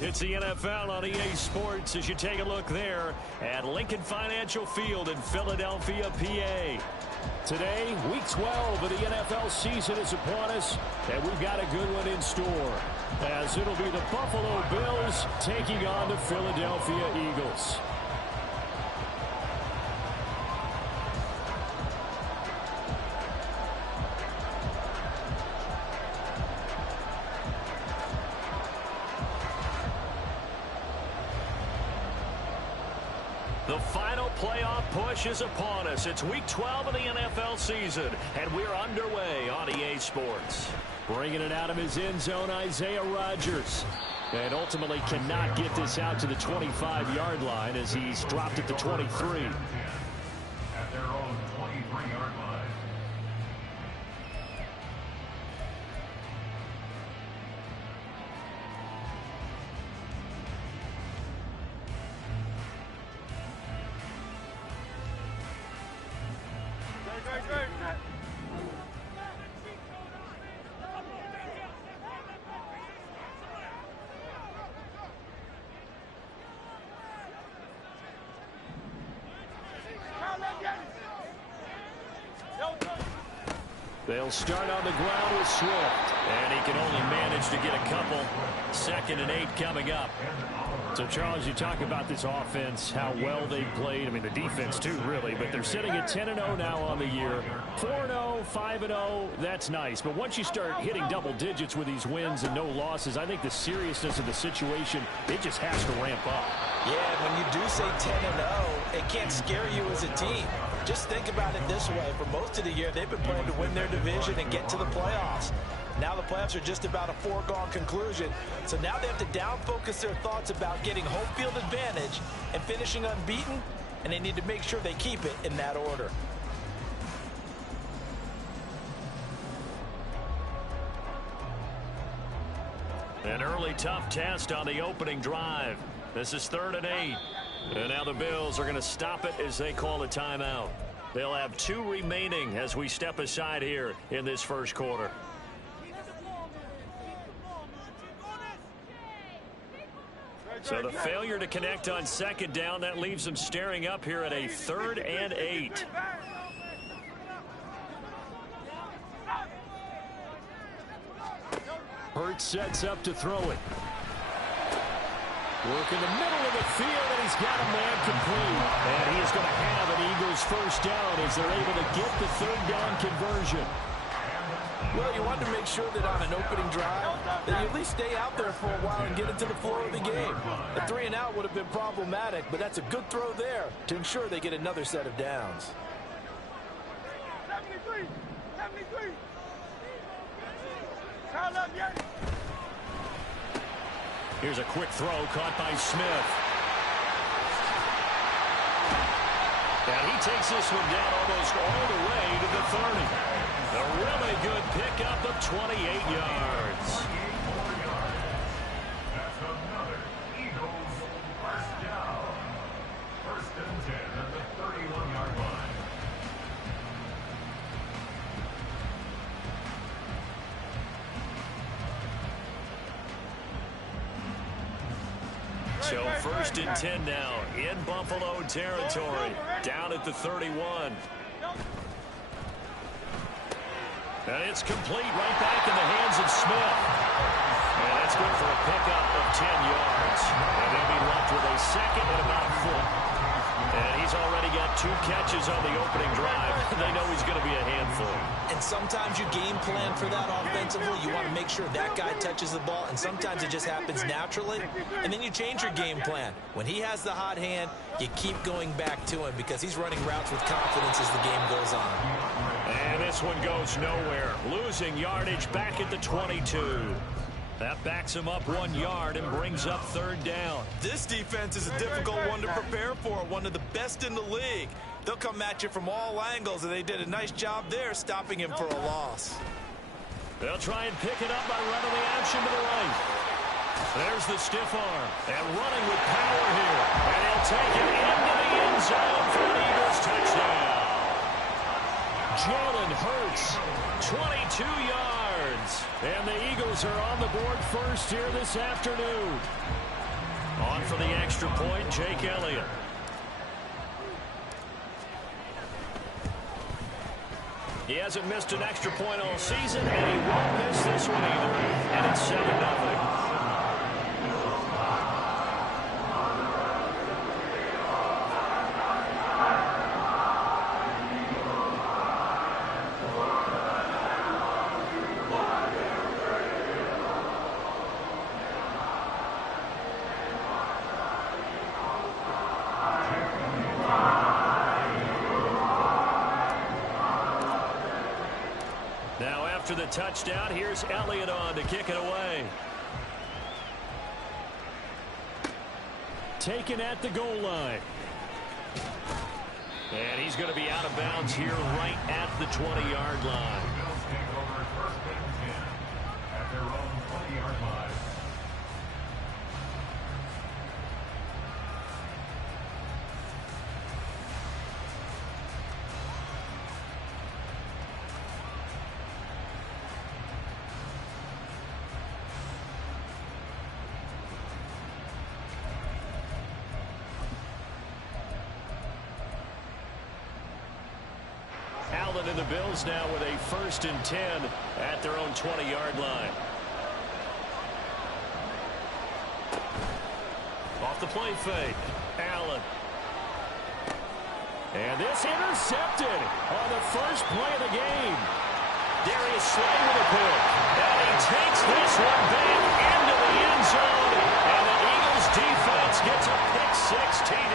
It's the NFL on EA Sports as you take a look there at Lincoln Financial Field in Philadelphia, PA. Today, Week 12 of the NFL season is upon us, and we've got a good one in store, as it'll be the Buffalo Bills taking on the Philadelphia Eagles. The final playoff push is upon us. It's Week 12 of the NFL season, and we're underway on EA Sports. Bringing it out of his end zone, Isaiah Rodgers. And ultimately cannot get this out to the 25-yard line as he's dropped at the 23. At their own 23-yard line. They'll start on the ground with Swift, and he can only manage to get a couple. 2nd and 8 coming up. So, Charles, you talk about this offense, how well they've played. I mean, the defense, too, really. But they're sitting at 10-0 now on the year. 4-0, 5-0, that's nice. But once you start hitting double digits with these wins and no losses, I think the seriousness of the situation, it just has to ramp up. Yeah, when you do say 10-0, it can't scare you as a team. Just think about it this way. For most of the year, they've been playing to win their division and get to the playoffs. Now the playoffs are just about a foregone conclusion. So now they have to down-focus their thoughts about getting home field advantage and finishing unbeaten, and they need to make sure they keep it in that order. An early tough test on the opening drive. This is 3rd and 8. And now the Bills are going to stop it as they call a timeout. They'll have 2 remaining as we step aside here in this first quarter. So the failure to connect on 2nd down, that leaves them staring up here at a 3rd and 8. Hurts sets up to throw it. Work in the middle of the field, and he's got a man complete. And he is going to have an Eagles first down as they're able to get the 3rd down conversion. Well, you want to make sure that on an opening drive that you at least stay out there for a while and get into the flow of the game. A 3-and-out would have been problematic, but that's a good throw there to ensure they get another set of downs. 73. Here's a quick throw caught by Smith. And he takes this one down almost all the way to the 30. A really good pickup of 28 yards. That's another Eagles first down. 1st and 10 at the 31-yard line. So 1st and 10 now in Buffalo territory, down at the 31. And it's complete right back in the hands of Smith. And that's good for a pickup of 10 yards. And they'll be left with a 2nd and about a foot. And he's already got 2 catches on the opening drive. They know he's going to be a handful. And sometimes you game plan for that offensively. You want to make sure that guy touches the ball, and sometimes it just happens naturally. And then you change your game plan. When he has the hot hand, you keep going back to him because he's running routes with confidence as the game goes on. And this one goes nowhere. Losing yardage back at the 22. That backs him up 1 yard and brings up 3rd down. This defense is a difficult one to prepare for, one of the best in the league. They'll come at you from all angles, and they did a nice job there stopping him for a loss. They'll try and pick it up by running the action to the right. There's the stiff arm, and running with power here. And he'll take it into the end zone for an Eagles touchdown. Jalen Hurts, 22 yards. And the Eagles are on the board first here this afternoon. On for the extra point, Jake Elliott. He hasn't missed an extra point all season, and he won't miss this one either. And it's 7-0. After the touchdown, here's Elliott on to kick it away. Taken at the goal line. And he's going to be out of bounds here right at the 20-yard line. Bills take over first and 10 at their own 20-yard line. Allen and the Bills now with a 1st and 10 at their own 20-yard line. Off the play fake. Allen. And this intercepted on the first play of the game. Darius Slay with a pick. And he takes this one back into the end zone. And the Eagles defense gets a pick-6 TD.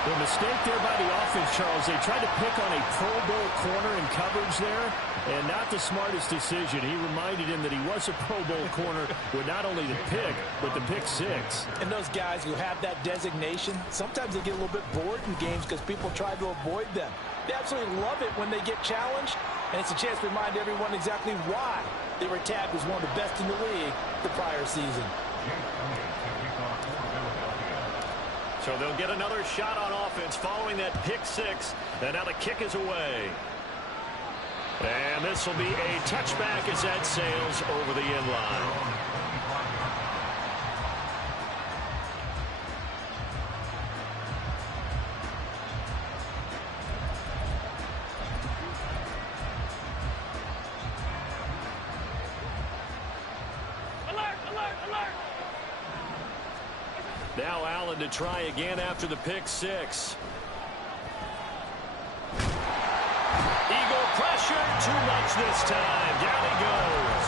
The mistake there by the offense, Charles, they tried to pick on a Pro Bowl corner in coverage there, and not the smartest decision. He reminded him that he was a Pro Bowl corner with not only the pick, but the pick-6. And those guys who have that designation, sometimes they get a little bit bored in games because people try to avoid them. They absolutely love it when they get challenged, and it's a chance to remind everyone exactly why they were tagged as one of the best in the league the prior season. So they'll get another shot on offense following that pick-6. And now the kick is away. And this will be a touchback as that sails over the end line. Now Allen to try again after the pick-6. Eagle pressure, too much this time. Down he goes.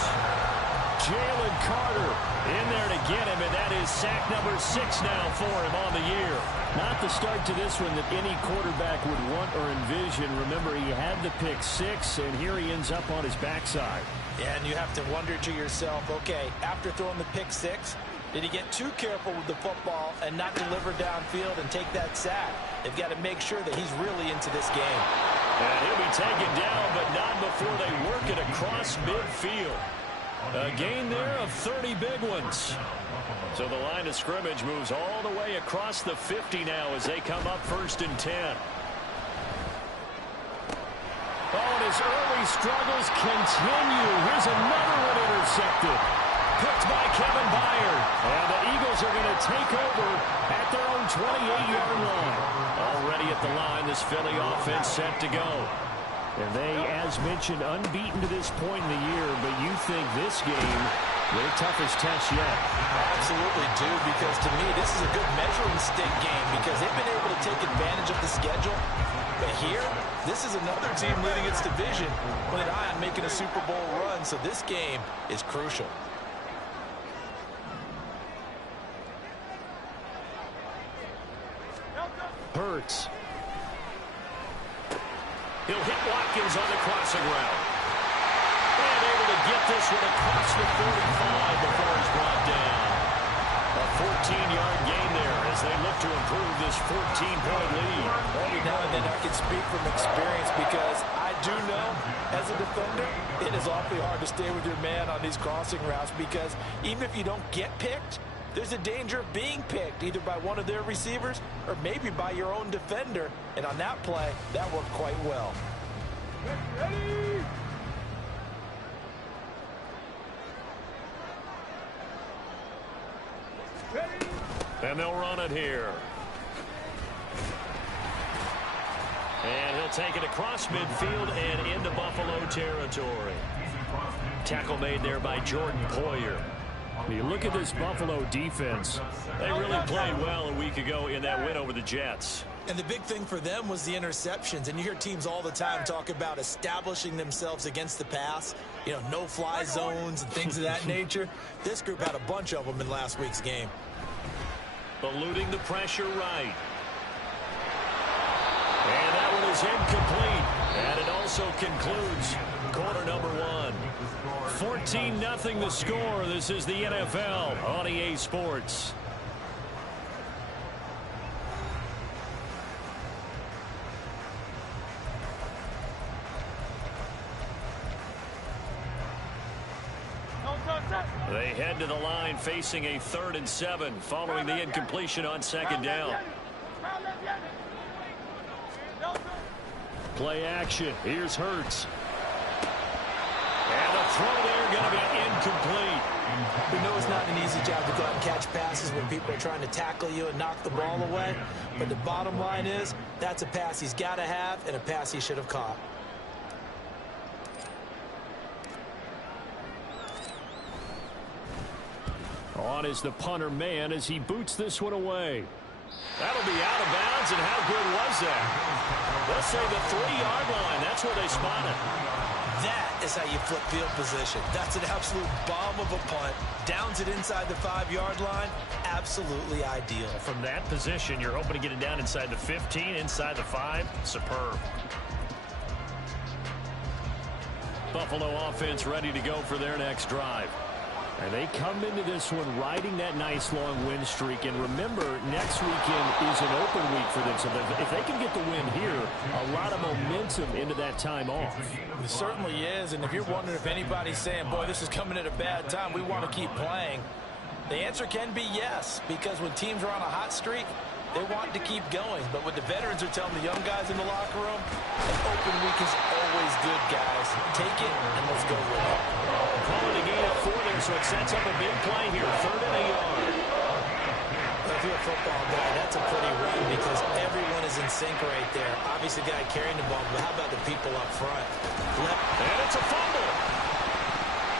Jalen Carter in there to get him, and that is sack number 6 now for him on the year. Not the start to this one that any quarterback would want or envision. Remember, he had the pick-6, and here he ends up on his backside. Yeah, and you have to wonder to yourself, okay, after throwing the pick-6, did he get too careful with the football and not deliver downfield and take that sack? They've got to make sure that he's really into this game. And he'll be taken down, but not before they work it across midfield. A gain there of 30 big ones. So the line of scrimmage moves all the way across the 50 now as they come up 1st and 10. Oh, and his early struggles continue. Here's another one intercepted. Picked by Kevin Byard. And the Eagles are going to take over at their own 28-yard line. Already at the line, this Philly offense set to go. And they, as mentioned, unbeaten to this point in the year, but you think this game, their toughest test yet. Absolutely do, because to me, this is a good measuring stick game because they've been able to take advantage of the schedule. But here, this is another team leading its division with an eye on making a Super Bowl run, so this game is crucial. Hurts. He'll hit Watkins on the crossing route. And able to get this one across the 45 before he's brought down. A 14-yard gain there as they look to improve this 14-point lead. Every now and then I can speak from experience because I do know, as a defender, it is awfully hard to stay with your man on these crossing routes because even if you don't get picked, there's a danger of being picked either by one of their receivers or maybe by your own defender. And on that play, that worked quite well. And they'll run it here. And he'll take it across midfield and into Buffalo territory. Tackle made there by Jordan Poyer. You look at this Buffalo defense. They really played well a week ago in that win over the Jets. And the big thing for them was the interceptions. And you hear teams all the time talk about establishing themselves against the pass. You know, no-fly zones and things of that nature. This group had a bunch of them in last week's game. Eluding the pressure right. And that one is incomplete. And it also concludes quarter number one. 14-0 the score. This is the NFL on EA Sports. They head to the line facing a 3rd and 7 following the incompletion on 2nd down. Play action. Here's Hurts. And the throw there going to be incomplete. We know it's not an easy job to go out and catch passes when people are trying to tackle you and knock the ball away. But the bottom line is that's a pass he's got to have and a pass he should have caught. On is the punter man as he boots this one away. That'll be out of bounds, and how good was that? They'll say the 3-yard line. That's where they spot it. That is how you flip field position. That's an absolute bomb of a punt. Downs it inside the 5-yard line. Absolutely ideal. From that position, you're hoping to get it down inside the 15, inside the 5. Superb. Buffalo offense ready to go for their next drive. And they come into this one riding that nice long win streak. And remember, next weekend is an open week for them. So if they can get the win here, a lot of momentum into that time off. It certainly is. And if you're wondering if anybody's saying, boy, this is coming at a bad time, we want to keep playing, the answer can be yes. Because when teams are on a hot streak, they want to keep going. But what the veterans are telling the young guys in the locker room, an open week is always good, guys. Take it and let's go with it. Calling a gain of 4 there, so it sets up a big play here. 3rd and a yard. If you're a football guy, that's a pretty run because everyone is in sync right there. Obviously, the guy carrying the ball, but how about the people up front? And it's a fumble.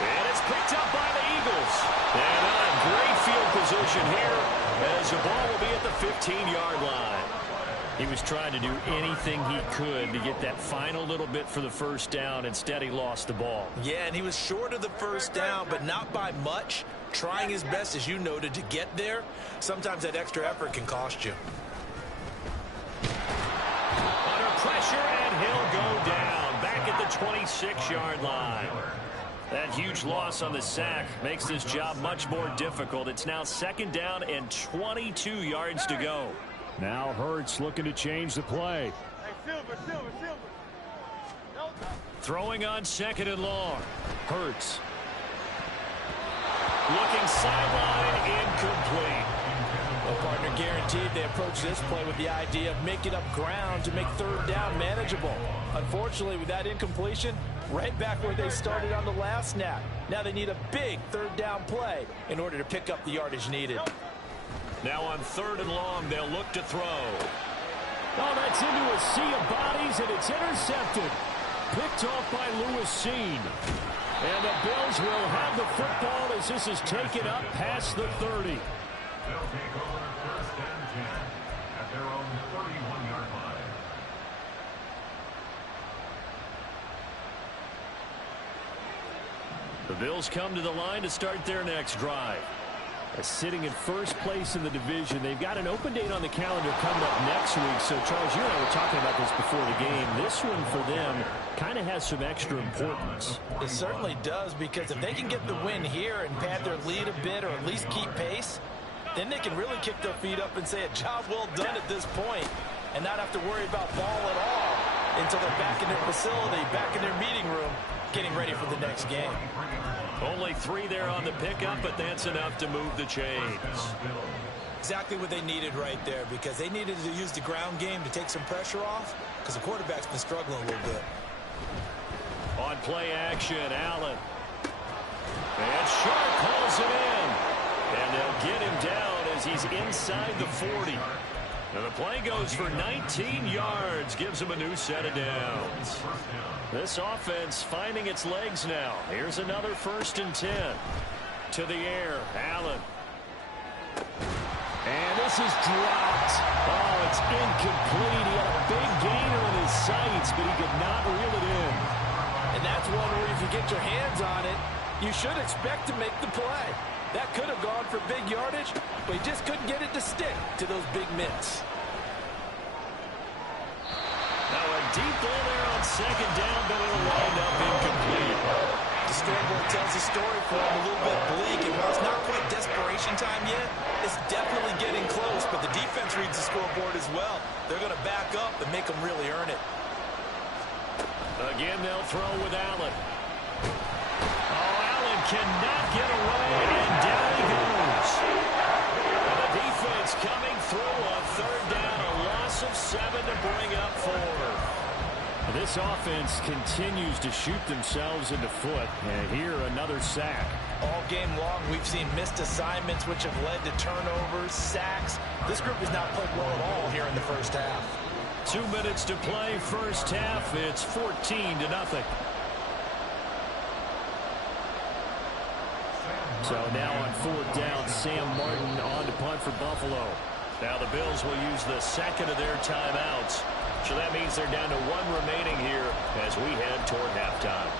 And it's picked up by the Eagles. And on great field position here as the ball will be at the 15-yard line. He was trying to do anything he could to get that final little bit for the first down. Instead, he lost the ball. Yeah, and he was short of the first down, but not by much. Trying his best, as you noted, to get there. Sometimes that extra effort can cost you. Under pressure, and he'll go down. Back at the 26-yard line. That huge loss on the sack makes this job much more difficult. It's now 2nd down and 22 yards to go. Now Hurts looking to change the play. Throwing on 2nd and long. Hurts. Looking sideline, incomplete. Well, partner, guaranteed they approach this play with the idea of making up ground to make 3rd down manageable. Unfortunately, with that incompletion, right back where they started on the last snap. Now they need a big 3rd down play in order to pick up the yardage needed. Now on 3rd and long, they'll look to throw. Oh, that's into a sea of bodies, and it's intercepted. Picked off by Lewis Seen. And the Bills will have the football as this is taken up past the 30. They'll take over 1st and 10 at their own 31-yard line. The Bills come to the line to start their next drive. Sitting in first place in the division. They've got an open date on the calendar coming up next week. So, Charles, you and I were talking about this before the game. This one for them kind of has some extra importance. It certainly does, because if they can get the win here and pad their lead a bit or at least keep pace, then they can really kick their feet up and say a job well done at this point and not have to worry about ball at all until they're back in their facility, back in their meeting room, getting ready for the next game. Only 3 there on the pickup, but that's enough to move the chains. Exactly what they needed right there, because they needed to use the ground game to take some pressure off, because the quarterback's been struggling a little bit. On play action, Allen. And Sharp pulls it in. And they'll get him down as he's inside the 40. And the play goes for 19 yards, gives him a new set of downs. This offense finding its legs now. Here's another 1st and 10. To the air, Allen. And this is dropped. Oh, it's incomplete. He had a big gainer in his sights, but he could not reel it in. And that's one where if you get your hands on it, you should expect to make the play. That could have gone for big yardage, but he just couldn't get it to stick to those big mitts. Now a deep ball there on 2nd down, but it'll wind up incomplete. The scoreboard tells the story for him, a little bit bleak, and while it's not quite desperation time yet, it's definitely getting close, but the defense reads the scoreboard as well. They're going to back up and make them really earn it. Again, they'll throw with Allen. Oh, Allen cannot get away, and down he goes. And the defense coming through on 3rd down, a loss of 7 to bring up 4. This offense continues to shoot themselves in the foot, and here another sack. All game long, we've seen missed assignments, which have led to turnovers, sacks. This group has not played well at all here in the first half. 2 minutes to play, first half. It's 14-0. So now on 4th down, Sam Martin on to punt for Buffalo. Now the Bills will use the 2nd of their timeouts. So that means they're down to 1 remaining here as we head toward halftime.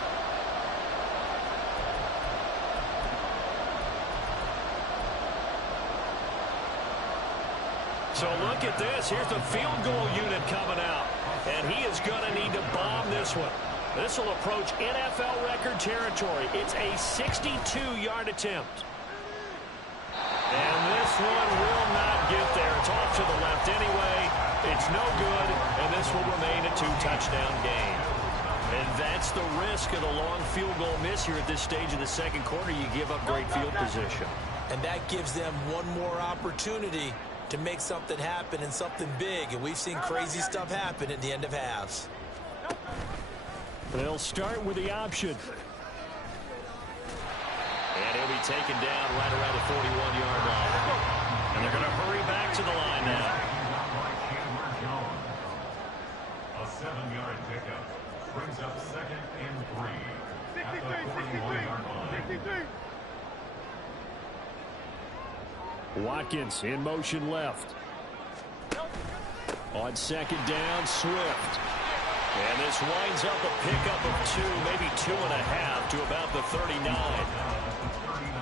So look at this. Here's the field goal unit coming out. And he is going to need to bomb this one. This will approach NFL record territory. It's a 62-yard attempt. And this one will not get there. It's off to the left anyway. It's no good, and this will remain a 2-touchdown game. And that's the risk of the long field goal miss here at this stage of the 2nd quarter. You give up great field position. And that gives them one more opportunity to make something happen and something big. And we've seen crazy stuff happen at the end of halves. They'll start with the option. And he'll be taken down right around the 41-yard line. And they're going to hurry back to the line now. A 7-yard pickup brings up 2nd and 3 at the 41-yard line. Watkins in motion left. On 2nd down, Swift. And this winds up a pickup of 2, maybe 2.5 to about the 39.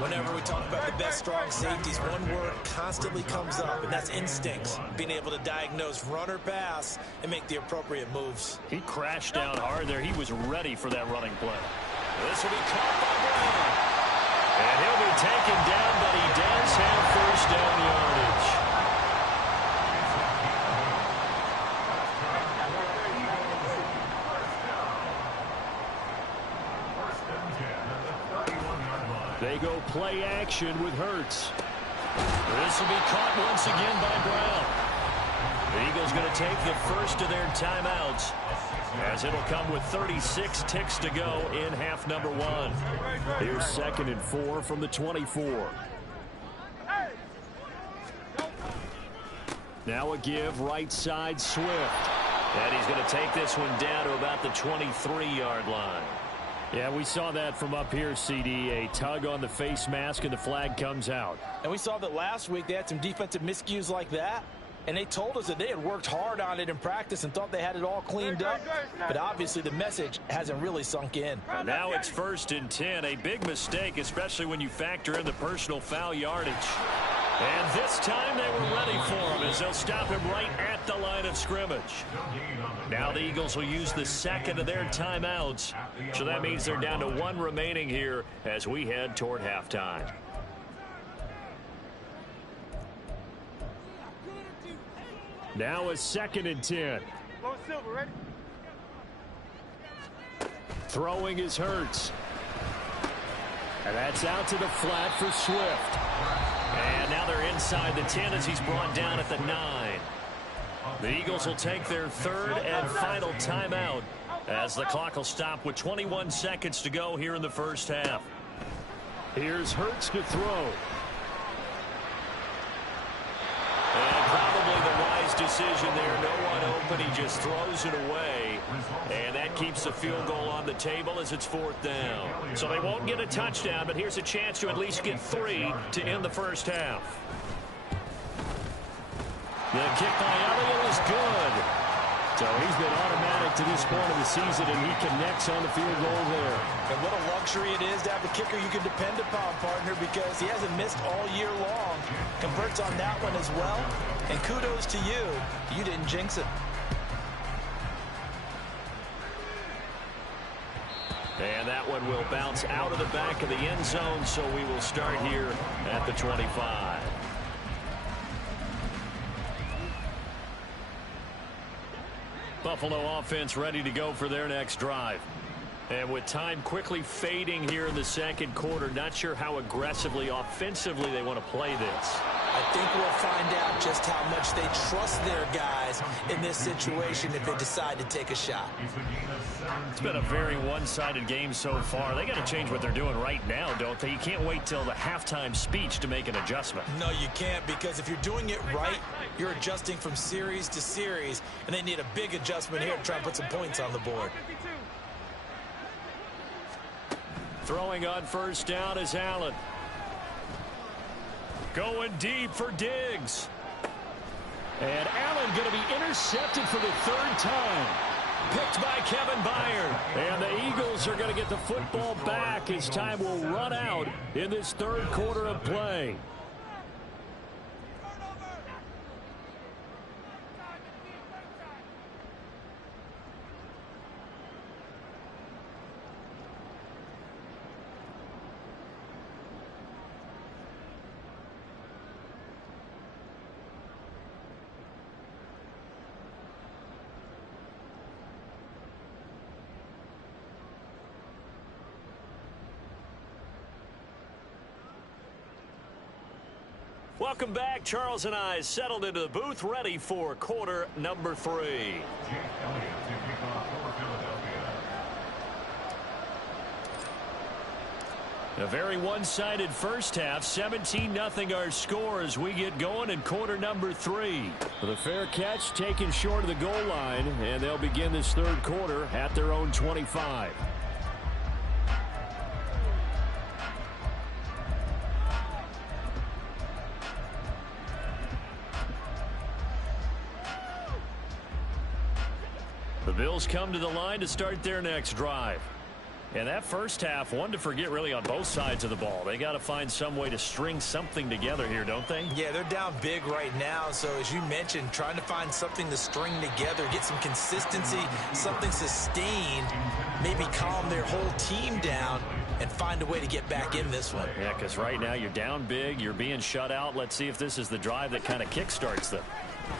Whenever we talk about the best strong safeties, one word constantly comes up, and that's instincts. Being able to diagnose run or pass and make the appropriate moves. He crashed down hard there. He was ready for that running play. This will be caught by Brown. And he'll be taken down, but he does have 1st down yardage. They go play action with Hurts. This will be caught once again by Brown. The Eagles going to take the 1st of their timeouts, as it'll come with 36 ticks to go in half number 1. Here's 2nd and 4 from the 24. Now a give right side, Swift. And he's going to take this one down to about the 23-yard line. Yeah, we saw that from up here, CD. A tug on the face mask, and the flag comes out. And we saw that last week they had some defensive miscues like that. And they told us that they had worked hard on it in practice and thought they had it all cleaned up. But obviously the message hasn't really sunk in. Now it's 1st and 10. A big mistake, especially when you factor in the personal foul yardage. And this time they were ready for him as they'll stop him right at the line of scrimmage. Now the Eagles will use the 2nd of their timeouts. So that means they're down to 1 remaining here as we head toward halftime. Now a 2nd and 10. Throwing is Hurts. And that's out to the flat for Swift. And now they're inside the 10 as he's brought down at the 9. The Eagles will take their 3rd and final timeout as the clock will stop with 21 seconds to go here in the first half. Here's Hurts to throw. And probably the wise decision there. No one open. He just throws it away. And that keeps the field goal on the table as it's 4th down. So they won't get a touchdown, but here's a chance to at least get 3 to end the first half. The kick by Elliott is good. So he's been automatic to this point of the season, and he connects on the field goal there. And what a luxury it is to have a kicker you can depend upon, partner, because he hasn't missed all year long. Converts on that one as well. And kudos to you. You didn't jinx it. And that one will bounce out of the back of the end zone, so we will start here at the 25. Buffalo offense ready to go for their next drive. And with time quickly fading here in the second quarter, not sure how aggressively, offensively they want to play this. I think we'll find out just how much they trust their guys in this situation if they decide to take a shot. It's been a very one-sided game so far. They got to change what they're doing right now, don't they? You can't wait till the halftime speech to make an adjustment. No, you can't, because if you're doing it right, you're adjusting from series to series, and they need a big adjustment here to try and put some points on the board. Throwing on first down is Allen. Going deep for Diggs. And Allen going to be intercepted for the 3rd time. Picked by Kevin Byard. And the Eagles are going to get the football back as time will run out in this 3rd quarter of play. Welcome back. Charles and I settled into the booth, ready for quarter number 3. A very one-sided first half. 17-0 our score as we get going in quarter number 3. The fair catch taken short of the goal line, and they'll begin this 3rd quarter at their own 25. The Bills come to the line to start their next drive. And that first half, one to forget really on both sides of the ball. They got to find some way to string something together here, don't they? Yeah, they're down big right now. So as you mentioned, trying to find something to string together, get some consistency, something sustained, maybe calm their whole team down and find a way to get back in this one. Yeah, because right now you're down big, you're being shut out. Let's see if this is the drive that kind of kickstarts them.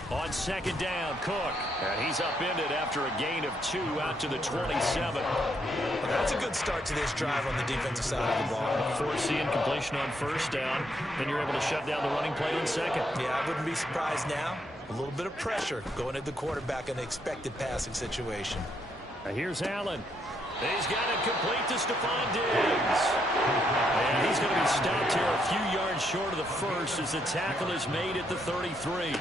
On 2nd down, Cook. And he's upended after a gain of 2 out to the 27. Well, that's a good start to this drive on the defensive side of the ball. Forcing incompletion on first down. Then you're able to shut down the running play on 2nd. Yeah, I wouldn't be surprised now. A little bit of pressure going at the quarterback in an expected passing situation. Now here's Allen. He's got it complete to Stephon Diggs. And he's going to be stopped here a few yards short of the first as the tackle is made at the 33.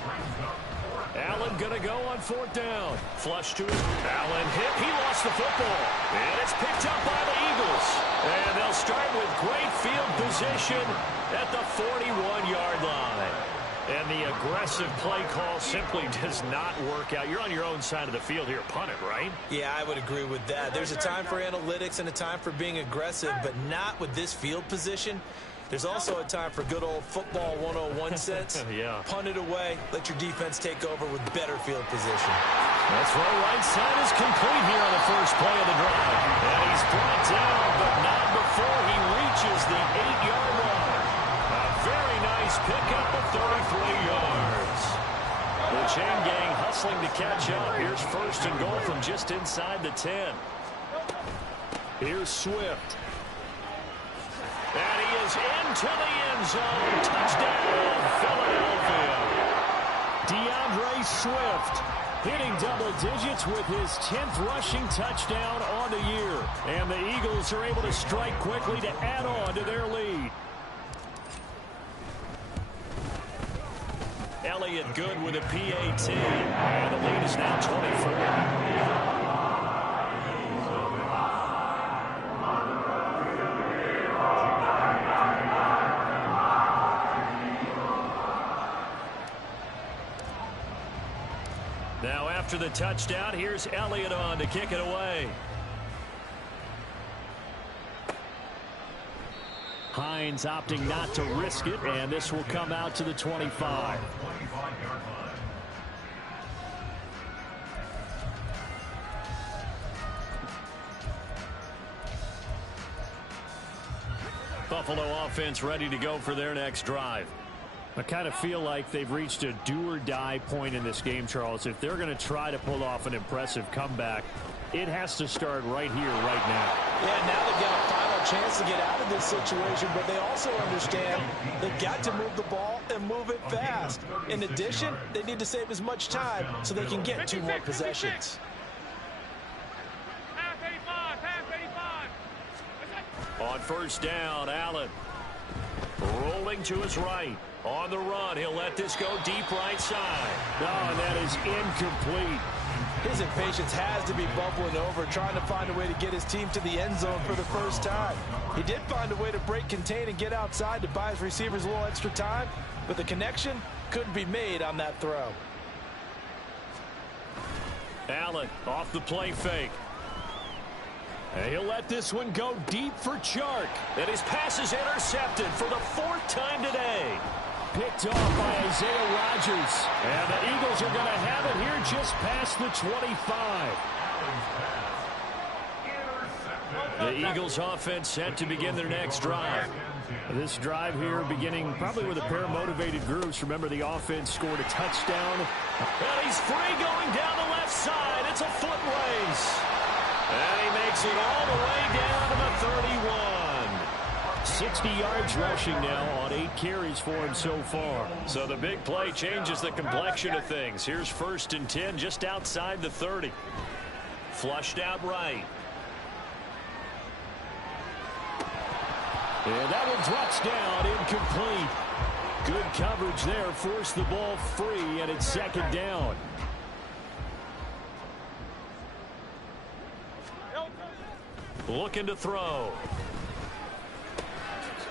Allen going to go on 4th down. Flush to him. Allen hit. He lost the football. And it's picked up by the Eagles. And they'll start with great field position at the 41-yard line. And the aggressive play call simply does not work out. You're on your own side of the field here. Punt it, right? Yeah, I would agree with that. There's a time for analytics and a time for being aggressive, but not with this field position. There's also a time for good old football 101 sense. Yeah. Punt it away. Let your defense take over with better field position. That's right. Right side is complete here on the first play of the drive. And he's brought down, but not before he reaches the 8-yard line. A very nice pickup of 33 yards. The chain gang hustling to catch up. Here's 1st and goal from just inside the 10. Here's Swift. And he is into the end zone. Touchdown, Philadelphia. DeAndre Swift Hitting double digits with his 10th rushing touchdown on the year. And the Eagles are able to strike quickly to add on to their lead. Elliott good with a PAT. And the lead is now 24. Now after the touchdown, here's Elliott on to kick it away. Hines opting not to risk it, and this will come out to the 25. Buffalo offense ready to go for their next drive. I kind of feel like they've reached a do-or-die point in this game, Charles. If they're going to try to pull off an impressive comeback, it has to start right here, right now. Yeah, now they've got a final chance to get out of this situation, but they also understand they've got to move the ball and move it fast. In addition, they need to save as much time so they can get 2 more possessions. On first down, Allen rolling to his right. On the run, he'll let this go deep right side. Oh, that is incomplete. His impatience has to be bubbling over, trying to find a way to get his team to the end zone for the first time. He did find a way to break contain and get outside to buy his receivers a little extra time, but the connection couldn't be made on that throw. Allen off the play fake. And he'll let this one go deep for Chark. And his pass is intercepted for the 4th time today. Picked off by Isaiah Rodgers. And the Eagles are going to have it here just past the 25. The Eagles offense set to begin their next drive. This drive here beginning probably with a pair of motivated groups. Remember, the offense scored a touchdown. And he's free going down the left side. It's a foot race. And he makes it all the way down to the 31. 60 yards rushing now on 8 carries for him so far. So the big play changes the complexion of things. Here's 1st and 10 just outside the 30. Flushed out right. And that one drops down, incomplete. Good coverage there, forced the ball free, and it's 2nd down. Looking to throw.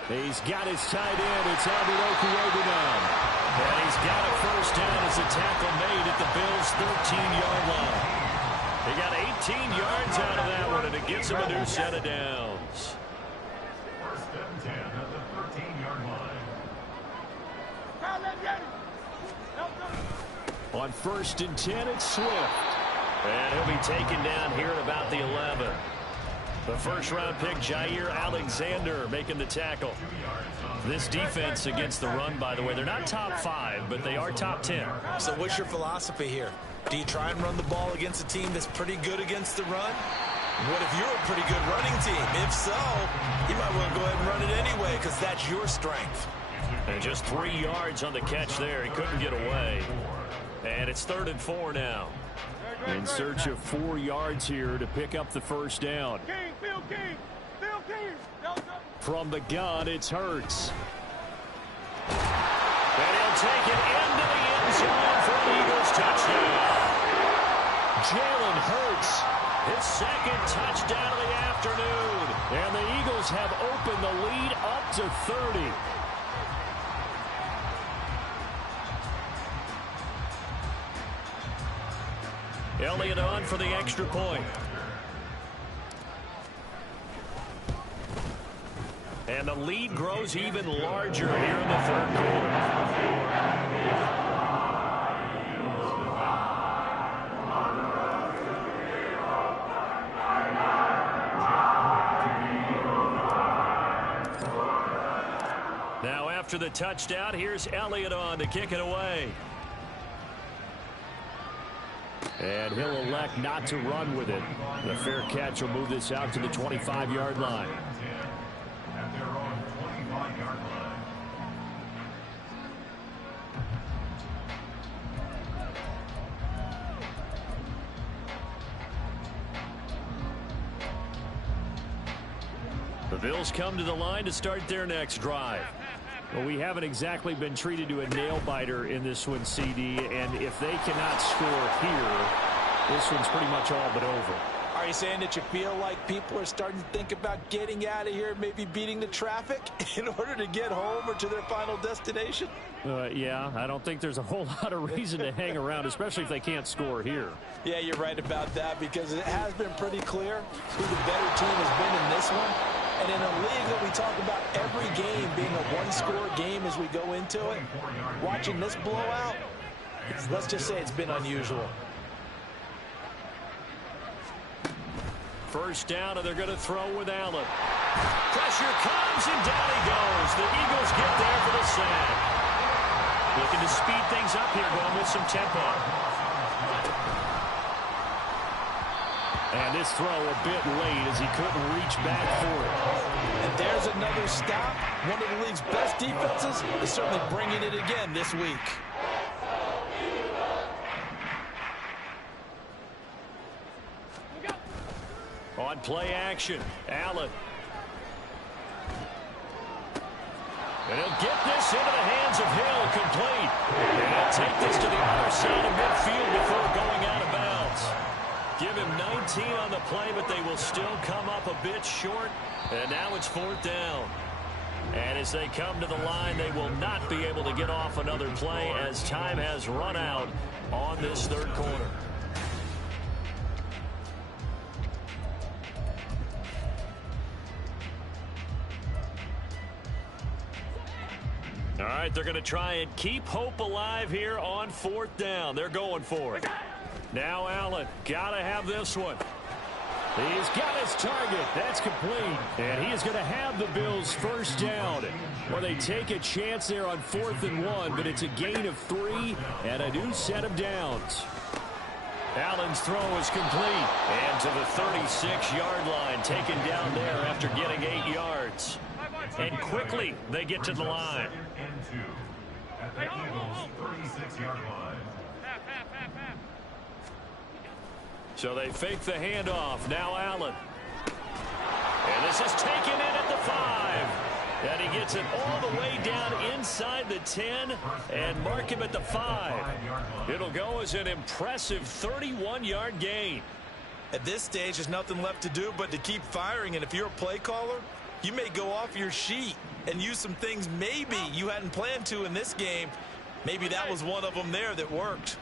He's got his tight end. It's Albert Okuobu now. And he's got a first down as a tackle made at the Bills' 13-yard line. He got 18 yards out of that one, and it gives him a new set of downs. 1st and 10 at the 13-yard line. On 1st and 10, it's Swift. And he'll be taken down here at about the 11. The 1st-round pick, Jair Alexander, making the tackle. This defense against the run, by the way, they're not top 5, but they are top 10. So what's your philosophy here? Do you try and run the ball against a team that's pretty good against the run? What if you're a pretty good running team? If so, you might want to go ahead and run it anyway because that's your strength. And just 3 yards on the catch there. He couldn't get away. And it's 3rd and 4 now. In search of 4 yards here to pick up the first down. From the gun, it's Hurts. And he'll take it into the end zone for the Eagles touchdown. Jalen Hurts, his 2nd touchdown of the afternoon. And the Eagles have opened the lead up to 30. Elliott on for the extra point. And the lead grows even larger here in the 3rd quarter. Now after the touchdown, here's Elliott on to kick it away. And he'll elect not to run with it. The fair catch will move this out to the 25-yard line. At their own 25-yard line. Bills come to the line to start their next drive. Well, we haven't exactly been treated to a nail-biter in this one, CD, and if they cannot score here, this one's pretty much all but over. Are you saying that you feel like people are starting to think about getting out of here, maybe beating the traffic in order to get home or to their final destination? Yeah, I don't think there's a whole lot of reason to hang around, especially if they can't score here. Yeah, you're right about that, because it has been pretty clear who the better team has been in this one. And in a league that we talk about every game being a one-score game as we go into it, watching this blowout, let's just say it's been unusual. First down, and they're going to throw with Allen. Pressure comes, and down he goes. The Eagles get there for the sack. Looking to speed things up here, going with some tempo. And this throw a bit late as he couldn't reach back for it. And there's another stop. One of the league's best defenses is certainly bringing it again this week. On play action, Allen. And he'll get this into the hands of Hill, complete. And he'll take this to the other side of midfield before going out of bounds. Give him 19 on the play, but they will still come up a bit short. And now it's 4th down. And as they come to the line, they will not be able to get off another play as time has run out on this third quarter. All right, they're going to try and keep hope alive here on 4th down. They're going for it. Now Allen, got to have this one. He's got his target. That's complete. And he is going to have the Bills first down. Well, they take a chance there on 4th and 1, but it's a gain of 3 and a new set of downs. Allen's throw is complete. And to the 36-yard line, taken down there after getting 8 yards. And quickly, they get to the line. At the Eagles' 36-yard line. So they fake the handoff. Now Allen. And this is taken in at the 5. And he gets it all the way down inside the 10 and mark him at the 5. It'll go as an impressive 31-yard gain. At this stage, there's nothing left to do but to keep firing. And if you're a play caller, you may go off your sheet and use some things maybe you hadn't planned to in this game. Maybe that was one of them there that worked.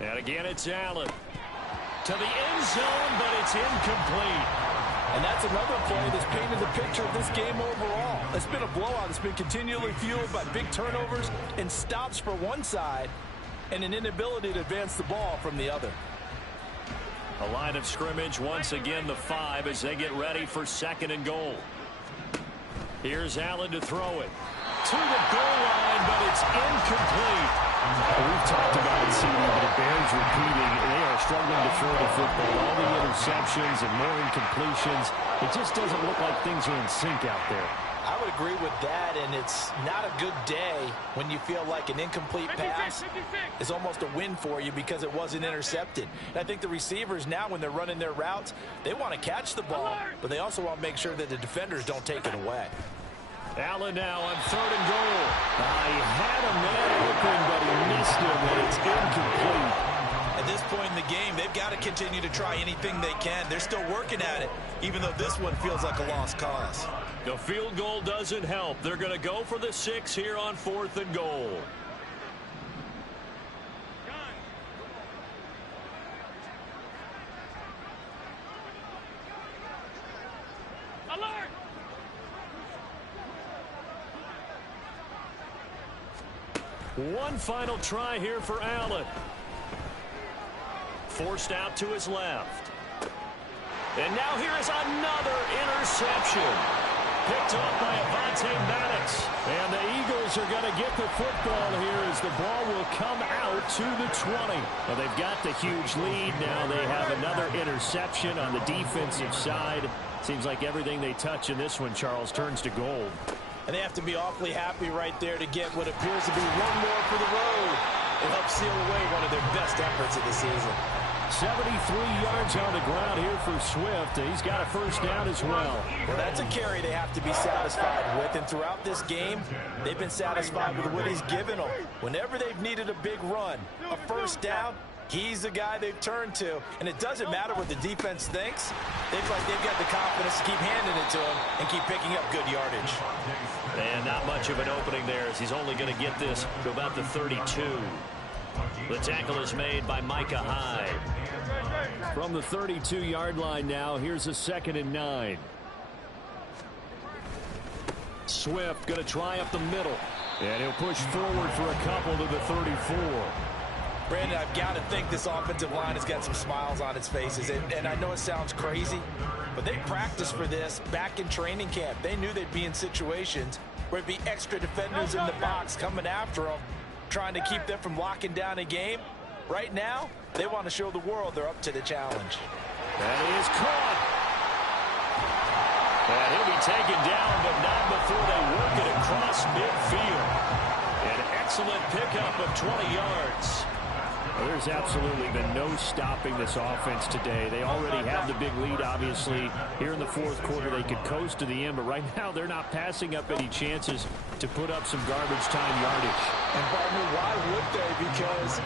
And again, it's Allen. To the end zone, but it's incomplete. And that's another play that's painted the picture of this game overall. It's been a blowout. It's been continually fueled by big turnovers and stops for one side and an inability to advance the ball from the other. A line of scrimmage, once again the 5 as they get ready for 2nd and goal. Here's Allen to throw it. To the goal line, but it's incomplete. We've talked about it, CD, but it bears repeating. They are struggling to throw the football. All the interceptions and more incompletions. It just doesn't look like things are in sync out there. I would agree with that, and it's not a good day when you feel like an incomplete pass is almost a win for you because it wasn't intercepted. And I think the receivers now, when they're running their routes, they want to catch the ball, but they also want to make sure that the defenders don't take it away. Allen now on 3rd and goal. He had a man open, but he missed him, and it's incomplete. At this point in the game, they've got to continue to try anything they can. They're still working at it, even though this one feels like a lost cause. The field goal doesn't help. They're going to go for the 6 here on 4th and goal. Alert! One final try here for Allen. Forced out to his left. And now here is another interception. Picked off by Avonte Maddox. And the Eagles are going to get the football here as the ball will come out to the 20. Well, they've got the huge lead. Now they have another interception on the defensive side. Seems like everything they touch in this one, Charles, turns to gold. And they have to be awfully happy right there to get what appears to be one more for the road. It helps seal away one of their best efforts of the season. 73 yards on the ground here for Swift. He's got a first down as well. Well, that's a carry they have to be satisfied with. And throughout this game, they've been satisfied with what he's given them. Whenever they've needed a big run, a first down, he's the guy they've turned to. And it doesn't matter what the defense thinks. They feel like they've got the confidence to keep handing it to him and keep picking up good yardage. And not much of an opening there, as he's only going to get this to about the 32. The tackle is made by Micah Hyde. From the 32-yard line now, here's a 2nd and 9. Swift going to try up the middle. And he'll push forward for a couple to the 34. Brandon, I've got to think this offensive line has got some smiles on its faces. And I know it sounds crazy, but they practiced for this back in training camp. They knew they'd be in situations where it'd be extra defenders in the box coming after them, trying to keep them from locking down a game. Right now, they want to show the world they're up to the challenge. And he is caught. And he'll be taken down, but not before they work it across midfield. An excellent pickup of 20 yards. Well, there's absolutely been no stopping this offense today. They already have the big lead, obviously. Here in the fourth quarter, they could coast to the end, but right now they're not passing up any chances to put up some garbage time yardage. And, partner, why would they? Because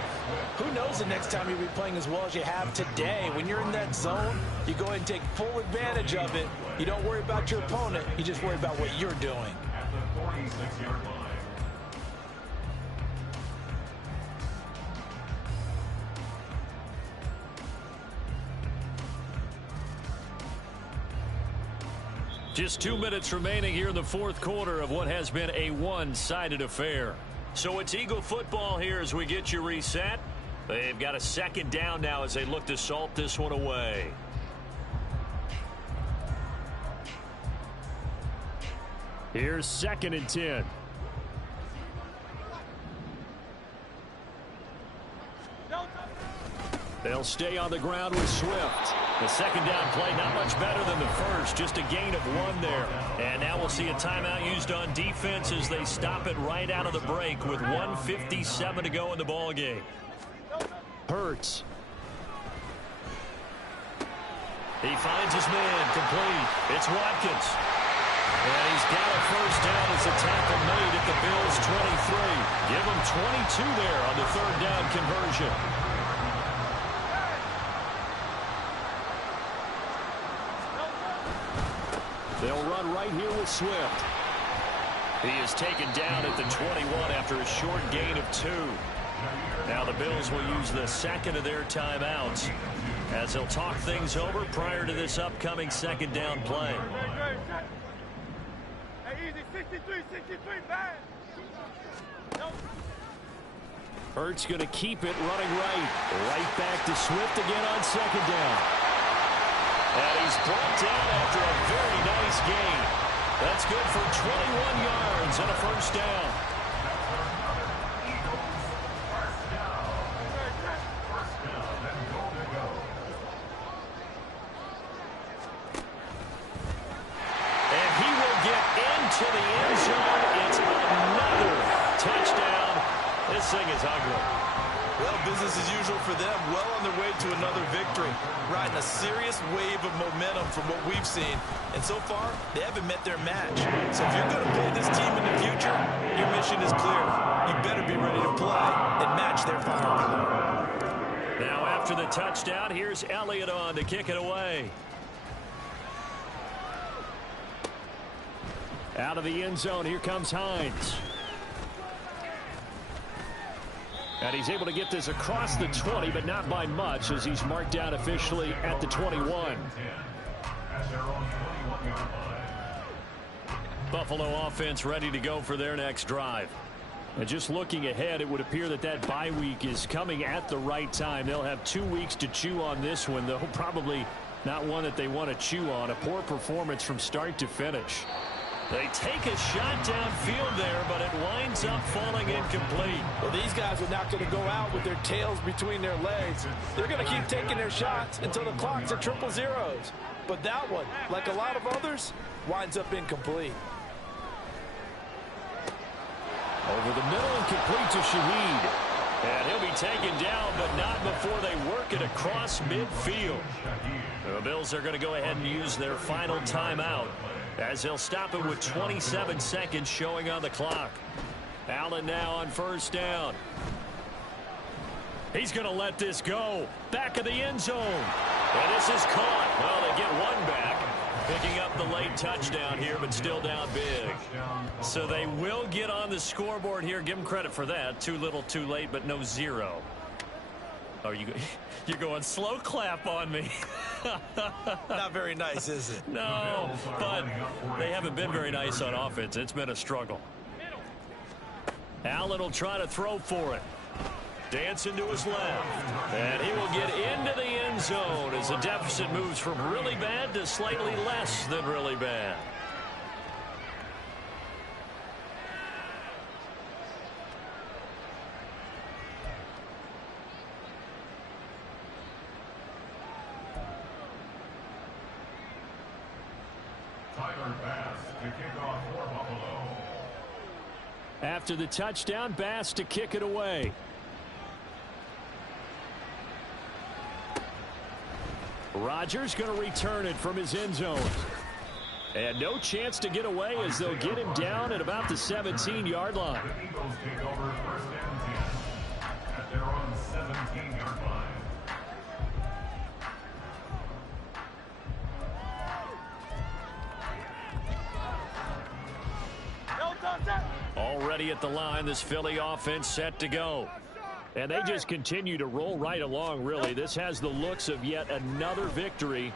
who knows the next time you'll be playing as well as you have today. When you're in that zone, you go ahead and take full advantage of it. You don't worry about your opponent. You just worry about what you're doing. At the 46-yard line. Just 2 minutes remaining here in the fourth quarter of what has been a one-sided affair. So it's Eagle football here as we get you reset. They've got a 2nd down now as they look to salt this one away. Here's 2nd and 10. They'll stay on the ground with Swift. The 2nd down play not much better than the first, just a gain of 1 there. And now we'll see a timeout used on defense as they stop it right out of the break with 1:57 to go in the ball game. Hurts. He finds his man complete. It's Watkins. And he's got a first down as a tackle made at the Bills' 23. Give him 22 there on the 3rd down conversion. They'll run right here with Swift. He is taken down at the 21 after a short gain of 2. Now the Bills will use the 2nd of their timeouts as they'll talk things over prior to this upcoming 2nd down play. Hurts going to keep it running right. Right back to Swift again on 2nd down. And he's brought down after a very nice gain. That's good for 21 yards and a first down. And he will get into the end zone. It's another touchdown. This thing is ugly. Well, business as usual for them. Well on their way to another victory. Riding a serious wave of momentum from what we've seen. And so far, they haven't met their match. So if you're going to play this team in the future, your mission is clear. You better be ready to play and match their firepower. Now after the touchdown, here's Elliott on to kick it away. Out of the end zone, here comes Hines. And he's able to get this across the 20, but not by much, as he's marked down officially at the 21. Buffalo offense ready to go for their next drive. And just looking ahead, it would appear that that bye week is coming at the right time. They'll have 2 weeks to chew on this one, though probably not one that they want to chew on. A poor performance from start to finish. They take a shot downfield there, but it winds up falling incomplete. Well, these guys are not going to go out with their tails between their legs. They're going to keep taking their shots until the clock's at 000. But that one, like a lot of others, winds up incomplete. Over the middle and complete to Shaheed. And he'll be taken down, but not before they work it across midfield. The Bills are going to go ahead and use their final timeout as they'll stop it with 27 seconds showing on the clock. Allen now on first down. He's going to let this go. Back of the end zone. And this is caught. Well, they get one back. Picking up the late touchdown here, but still down big. So they will get on the scoreboard here. Give them credit for that. Too little, too late, but no zero. Oh, you're going slow clap on me. Not very nice, is it? No, but they haven't been very nice on offense. It's been a struggle. Allen will try to throw for it. Dancing to his left. And he will get into the end zone as the deficit moves from really bad to slightly less than really bad. After the touchdown, Bass to kick it away. Rodgers going to return it from his end zone. And no chance to get away as they'll get him down at about the 17-yard line. The Eagles take over first and 10 at their own 17-yard line. Already at the line, this Philly offense set to go. And they just continue to roll right along, really. This has the looks of yet another victory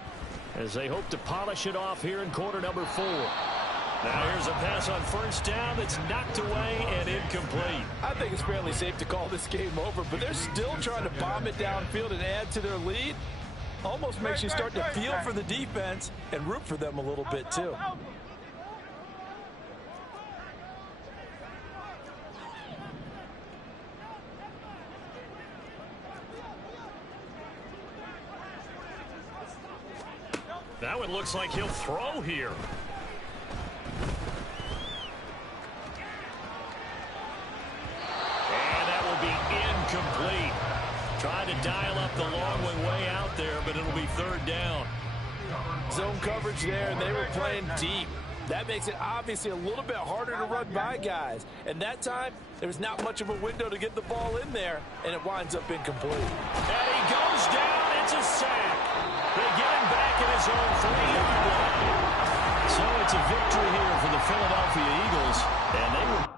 as they hope to polish it off here in quarter number 4. Now here's a pass on first down that's knocked away and incomplete. I think it's fairly safe to call this game over, but they're still trying to bomb it downfield and add to their lead. Almost makes you start to feel for the defense and root for them a little bit, too. That one looks like he'll throw here. And that will be incomplete. Trying to dial up the long one way out there, but it'll be third down. Zone coverage there, and they were playing deep. That makes it obviously a little bit harder to run by guys. And that time, there was not much of a window to get the ball in there, and it winds up incomplete. And he goes down. It's a sack. They get him back at his own 3-yard line. So it's a victory here for the Philadelphia Eagles, and they were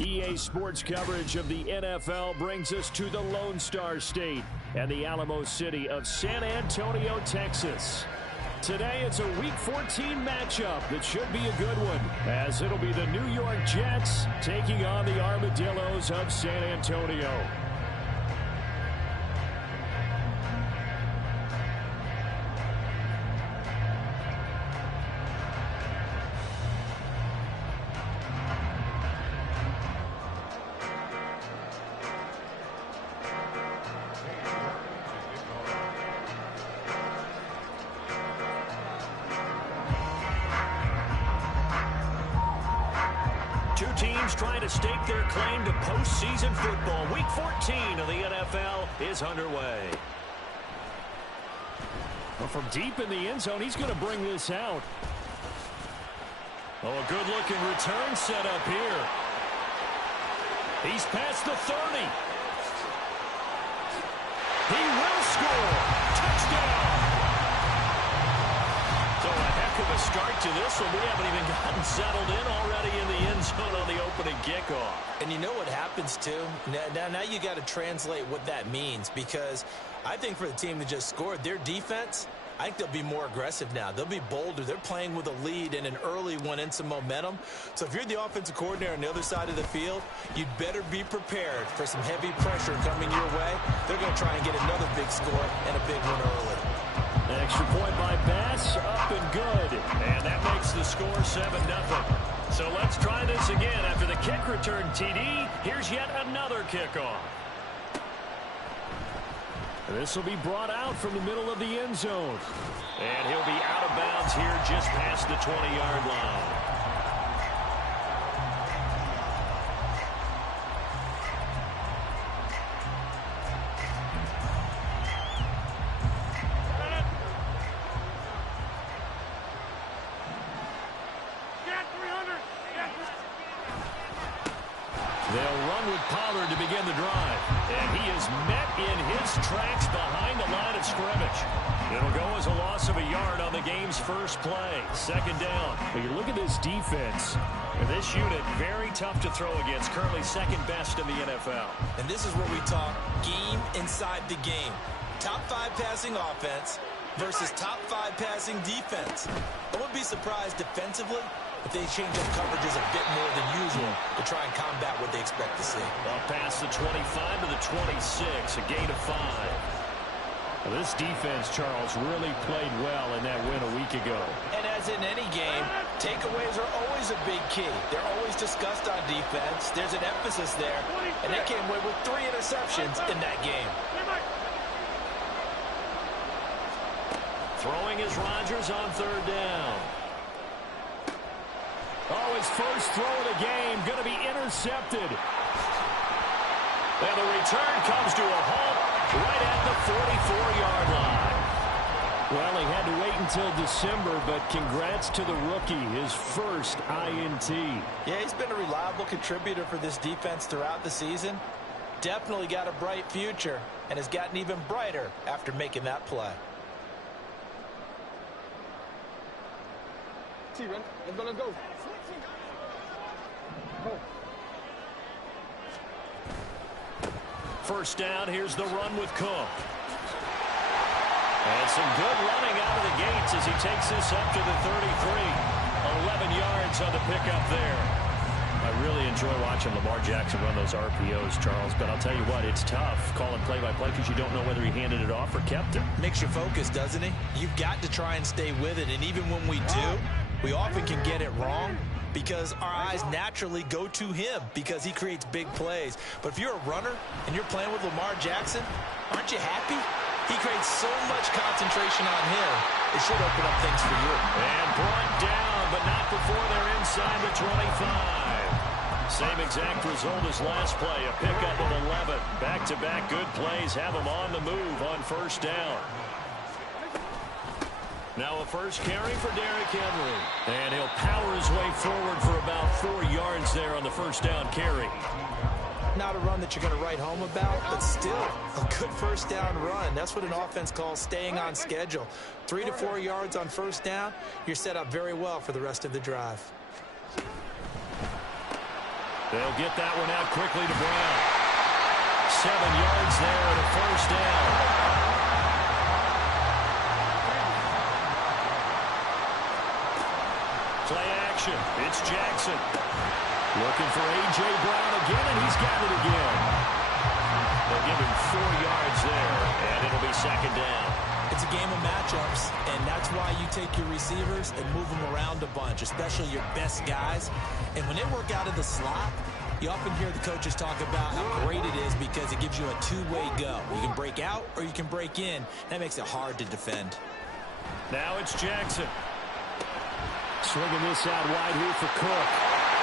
EA Sports coverage of the NFL brings us to the Lone Star State and the Alamo City of San Antonio, Texas. Today, it's a Week 14 matchup that should be a good one, as it'll be the New York Jets taking on the Armadillos of San Antonio. Two teams trying to stake their claim to postseason football. Week 14 of the NFL is underway. Well, from deep in the end zone, he's going to bring this out. Oh, a good-looking return set up here. He's past the 30. He will score. Touchdown. So a heck of a start to this one. We haven't even gotten settled in already in the end zone on the opening kickoff. And you know what happens, too? Now you got to translate what that means, because I think for the team that just scored, their defense, I think they'll be more aggressive now. They'll be bolder. They're playing with a lead and an early one and some momentum. So if you're the offensive coordinator on the other side of the field, you'd better be prepared for some heavy pressure coming your way. They're going to try and get another big score and a big one early. Extra point by Bass, up and good. And that makes the score 7-0. So let's try this again. After the kick return TD, here's yet another kickoff. This will be brought out from the middle of the end zone. And he'll be out of bounds here just past the 20-yard line. They'll run with Pollard to begin the drive. And he is met in his tracks behind the line of scrimmage. It'll go as a loss of a yard on the game's first play. Second down. But you look at this defense. And this unit, very tough to throw against. Currently second best in the NFL. And this is where we talk game inside the game. Top 5 passing offense versus top 5 passing defense. I wouldn't be surprised defensively if they change up coverages a bit more than usual to try and combat what they expect to see. Well, past the 25 to the 26, a gain of 5. Well, this defense, Charles, really played well in that win a week ago. And as in any game, takeaways are always a big key. They're always discussed on defense. There's an emphasis there, and they came away with 3 interceptions in that game. Throwing is Rodgers on third down. Oh, his first throw of the game going to be intercepted. And the return comes to a halt right at the 44-yard line. Well, he had to wait until December, but congrats to the rookie, his first INT. Yeah, he's been a reliable contributor for this defense throughout the season. Definitely got a bright future and has gotten even brighter after making that play. Let's go. First down, here's the run with Cook. And some good running out of the gates as he takes this up to the 33. 11 yards on the pickup there. I really enjoy watching Lamar Jackson run those RPOs, Charles, but I'll tell you what, it's tough calling play-by-play because you don't know whether he handed it off or kept it. Makes you focus, doesn't he? You've got to try and stay with it, and even when we do, we often can get it wrong because our eyes naturally go to him because he creates big plays. But if you're a runner and you're playing with Lamar Jackson, aren't you happy? He creates so much concentration on him, it should open up things for you. And brought down, but not before they're inside the 25. Same exact result as last play, a pickup of 11. Back-to-back good plays have him on the move on first down. Now a first carry for Derrick Henry. And he'll power his way forward for about 4 yards there on the first down carry. Not a run that you're going to write home about, but still a good first down run. That's what an offense calls staying on schedule. 3 to 4 yards on first down, you're set up very well for the rest of the drive. They'll get that one out quickly to Brown. 7 yards there and a first down. Play action. It's Jackson. Looking for A.J. Brown again, and he's got it again. They'll give him 4 yards there, and it'll be second down. It's a game of matchups, and that's why you take your receivers and move them around a bunch, especially your best guys. And when they work out of the slot, you often hear the coaches talk about how great it is because it gives you a two-way go. You can break out or you can break in. That makes it hard to defend. Now it's Jackson. Swinging this out wide here for Cook.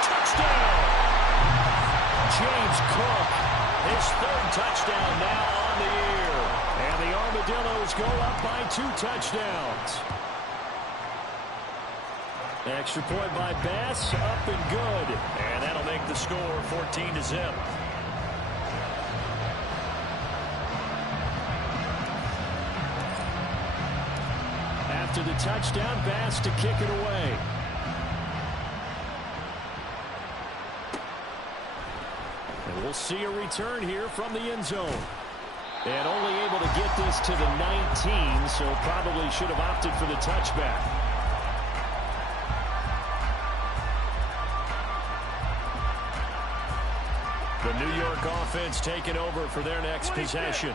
Touchdown! James Cook, his 3rd touchdown now on the year. And the Armadillos go up by 2 touchdowns. Extra point by Bass, up and good. And that'll make the score 14-0. After the touchdown, Bass to kick it away. And we'll see a return here from the end zone. And only able to get this to the 19, so probably should have opted for the touchback. The New York offense taking over for their next possession.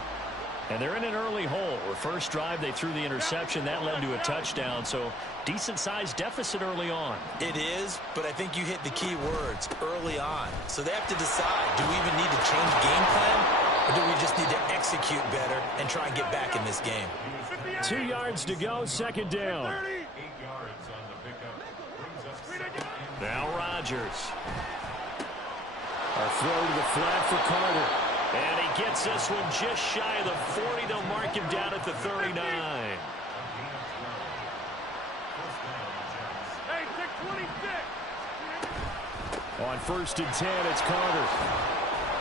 And they're in an early hole. The first drive, they threw the interception. That led to a touchdown, so decent-sized deficit early on. It is, but I think you hit the key words, early on. So they have to decide, do we even need to change game plan, or do we just need to execute better and try and get back in this game? 2 yards to go, second down. 8 yards on the pickup. Brings up second and Now Rodgers. A throw to the flat for Carter. And he gets this one just shy of the 40. They'll mark him down at the 39. Hey, 626. On 1st and 10, it's Carter.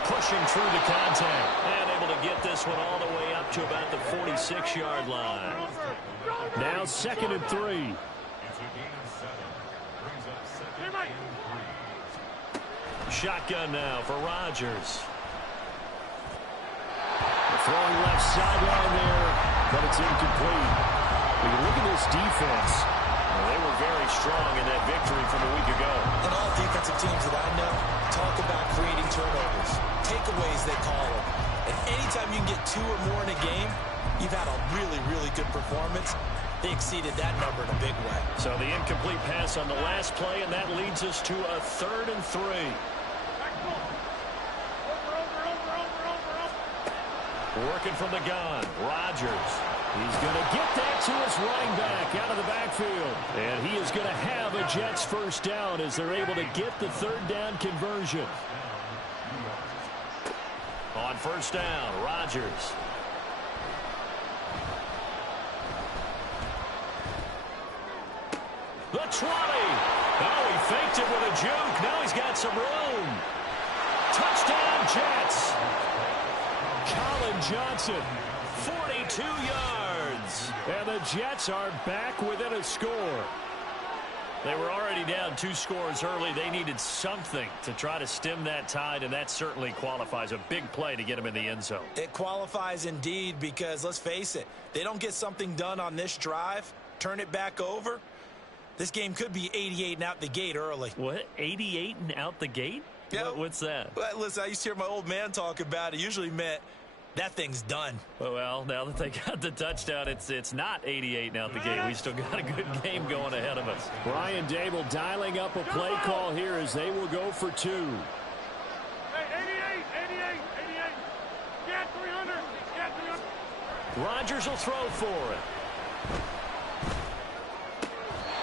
Pushing through the contact. And able to get this one all the way up to about the 46-yard line. Now 2nd and 3. it's a gain of 7. Brings up second and 3. Shotgun now for Rodgers. Throwing left sideline there, but it's incomplete. When you look at this defense, they were very strong in that victory from a week ago. And all defensive teams that I know talk about creating turnovers, takeaways they call them. And anytime you can get 2 or more in a game, you've had a really, really good performance. They exceeded that number in a big way. So the incomplete pass on the last play, and that leads us to a 3rd and 3. Working from the gun, Rodgers. He's going to get that to his running back out of the backfield. And he is going to have a Jets first down as they're able to get the 3rd down conversion. On first down, Rodgers. The 20. Oh, he faked it with a juke. Now he's got some room. Touchdown, Jets. Colin Johnson, 42 yards. And the Jets are back within a score. They were already down 2 scores early. They needed something to try to stem that tide, and that certainly qualifies. A big play to get them in the end zone. It qualifies indeed because, let's face it, they don't get something done on this drive, turn it back over, this game could be 88 and out the gate early. What, 88 and out the gate? Yeah. What's that? Well, listen, I used to hear my old man talk about it. Usually meant that thing's done. Well, now that they got the touchdown, it's not 88 and out the gate. We still got a good game going ahead of us. Brian Dable dialing up a play call here as they will go for 2. Hey, 88, 88, 88. Yeah, 300. Yeah, 300. Rodgers will throw for it.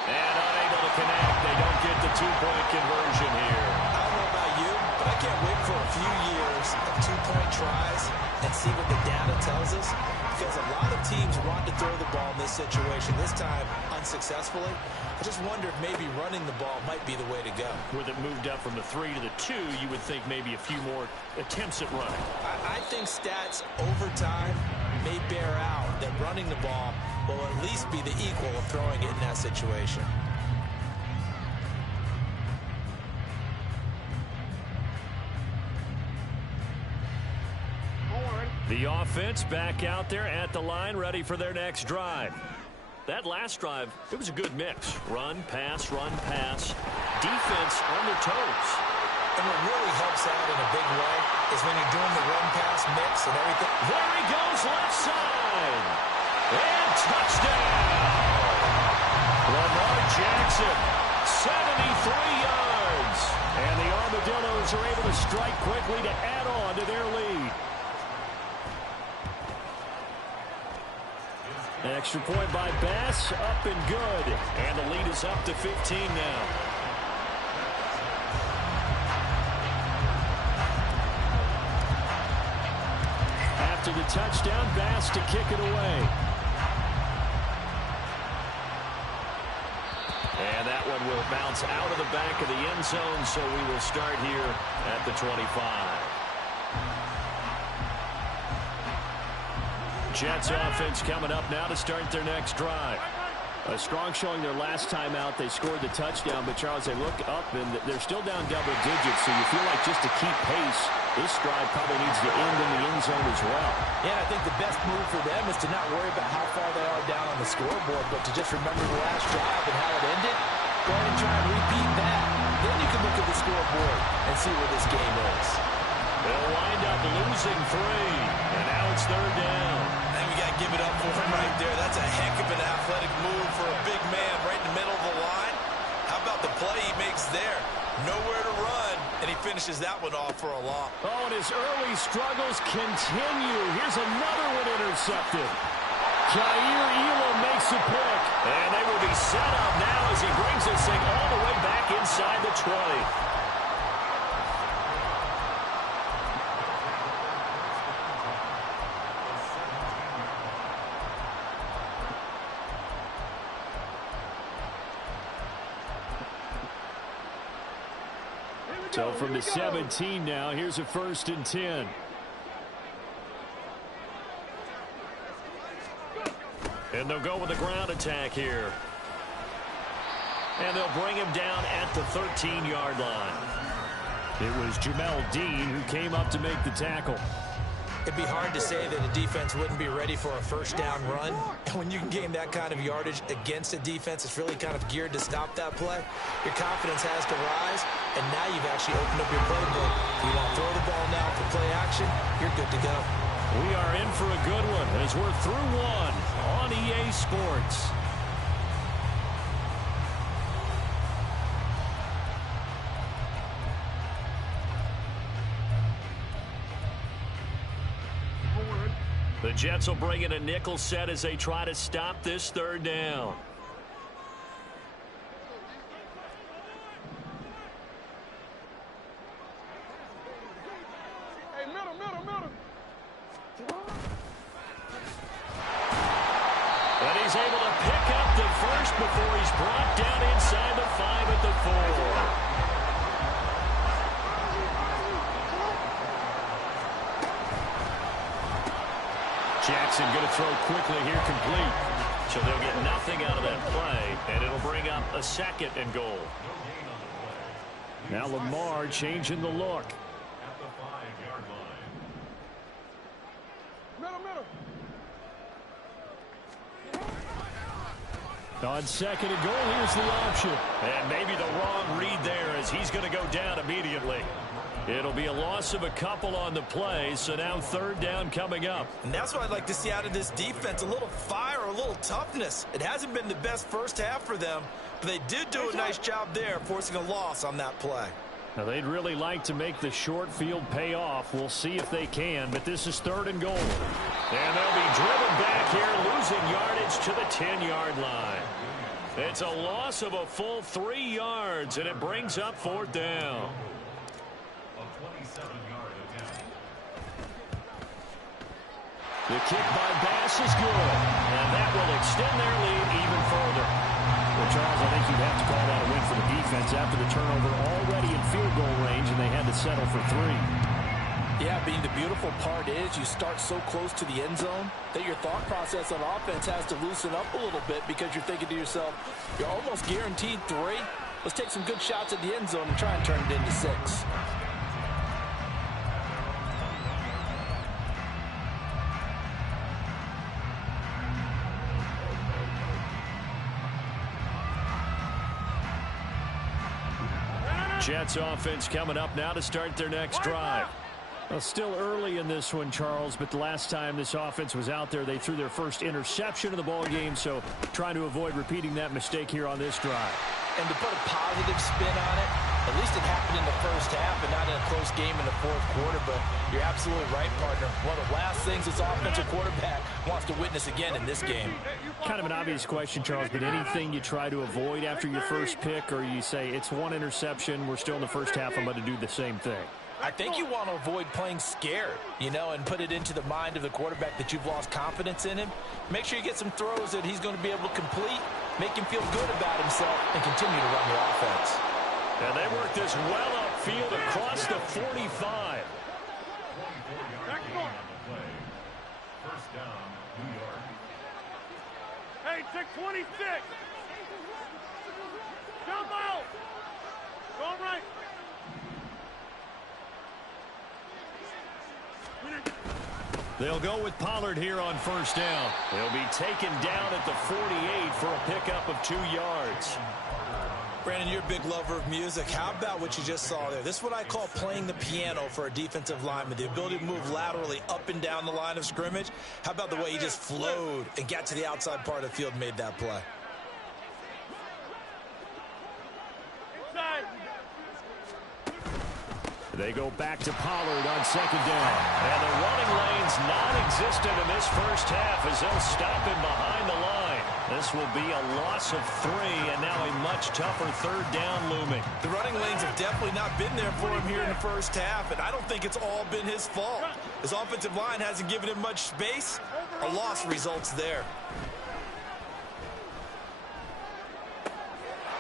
And unable to connect. They don't get the 2-point conversion here. I don't know about you, few years of two-point tries and see what the data tells us, because a lot of teams want to throw the ball in this situation, this time unsuccessfully. I just wonder if maybe running the ball might be the way to go. With it moved up from the 3 to the 2, you would think maybe a few more attempts at running. I think stats over time may bear out that running the ball will at least be the equal of throwing it in that situation. The offense back out there at the line, ready for their next drive. That last drive, it was a good mix. Run, pass, defense on their toes. And what really helps out in a big way is when you're doing the run-pass mix and everything. There he goes, left side. And touchdown. Lamar Jackson, 73 yards. And the Armadillos are able to strike quickly to add on to their lead. Extra point by Bass, up and good. And the lead is up to 15 now. After the touchdown, Bass to kick it away. And that one will bounce out of the back of the end zone, so we will start here at the 25. Jets offense coming up now to start their next drive. A strong showing their last time out. They scored the touchdown, but Charles, they look up and they're still down double digits, so you feel like just to keep pace, this drive probably needs to end in the end zone as well. Yeah, I think the best move for them is to not worry about how far they are down on the scoreboard, but to just remember the last drive and how it ended. Go ahead and try and repeat that. Then you can look at the scoreboard and see where this game is. They'll wind up losing 3, and now it's third down. And we got to give it up for him right there. That's a heck of an athletic move for a big man right in the middle of the line. How about the play he makes there? Nowhere to run, and he finishes that one off for a loss. Oh, and his early struggles continue. Here's another one intercepted. Jair Elam makes a pick, and they will be set up now as he brings this thing all the way back inside the 20. So from the 17 now, here's a 1st and 10. And they'll go with the ground attack here. And they'll bring him down at the 13-yard line. It was Jamel Dean who came up to make the tackle. It'd be hard to say that a defense wouldn't be ready for a first down run. And when you can gain that kind of yardage against a defense, it's really kind of geared to stop that play. Your confidence has to rise, and now you've actually opened up your playbook. You want to throw the ball now for play action, you're good to go. We are in for a good one as we're through one on EA Sports. The Jets will bring in a nickel set as they try to stop this third down. Hey, middle. And he's able to pick up the first before he's brought down inside the 5 at the 4. Jackson going to throw quickly here, complete. So they'll get nothing out of that play, and it'll bring up a 2nd and goal. Now Lamar changing the look. At the 5-yard line. Middle. On 2nd and goal, here's the option. And maybe the wrong read there as he's going to go down immediately. It'll be a loss of a couple on the play, so now 3rd down coming up. And that's what I'd like to see out of this defense, a little fire, a little toughness. It hasn't been the best first half for them, but they did do a nice job there, forcing a loss on that play. Now, they'd really like to make the short field pay off. We'll see if they can, but this is 3rd and goal. And they'll be driven back here, losing yardage to the 10-yard line. It's a loss of a full 3 yards, and it brings up 4th down. A 27-yard The kick by Bass is good, and that will extend their lead even further. Well, Charles, I think you'd have to call that a win for the defense after the turnover already in field goal range, and they had to settle for 3. Yeah, Bean, the beautiful part is you start so close to the end zone that your thought process on offense has to loosen up a little bit because you're thinking to yourself, you're almost guaranteed 3. Let's take some good shots at the end zone and try and turn it into 6. Jets offense coming up now to start their next drive. Well, still early in this one, Charles, but the last time this offense was out there, they threw their first interception of the ball game, so trying to avoid repeating that mistake here on this drive. And to put a positive spin on it, at least it happened in the first half and not in a close game in the fourth quarter, but you're absolutely right, partner. One of the last things this offensive quarterback wants to witness again in this game. Kind of an obvious question, Charles, but anything you try to avoid after your first pick, or you say it's one interception, we're still in the first half, I'm going to do the same thing? I think you want to avoid playing scared, and put it into the mind of the quarterback that you've lost confidence in him. Make sure you get some throws that he's going to be able to complete, make him feel good about himself, and continue to run the offense. And they work this well upfield across the 45. First down, New York. Hey, take 26. Jump out. Go right. They'll go with Pollard here on first down. He'll be taken down at the 48 for a pickup of 2 yards. Brandon, you're a big lover of music. How about what you just saw there? This is what I call playing the piano for a defensive lineman, the ability to move laterally up and down the line of scrimmage. How about the way he just flowed and got to the outside part of the field and made that play? They go back to Pollard on second down. And the running lane's non-existent in this first half as they'll stop him behind the line. This will be a loss of 3, and now a much tougher third down looming. The running lanes have definitely not been there for him here in the first half, and I don't think it's all been his fault. His offensive line hasn't given him much space. A loss results there.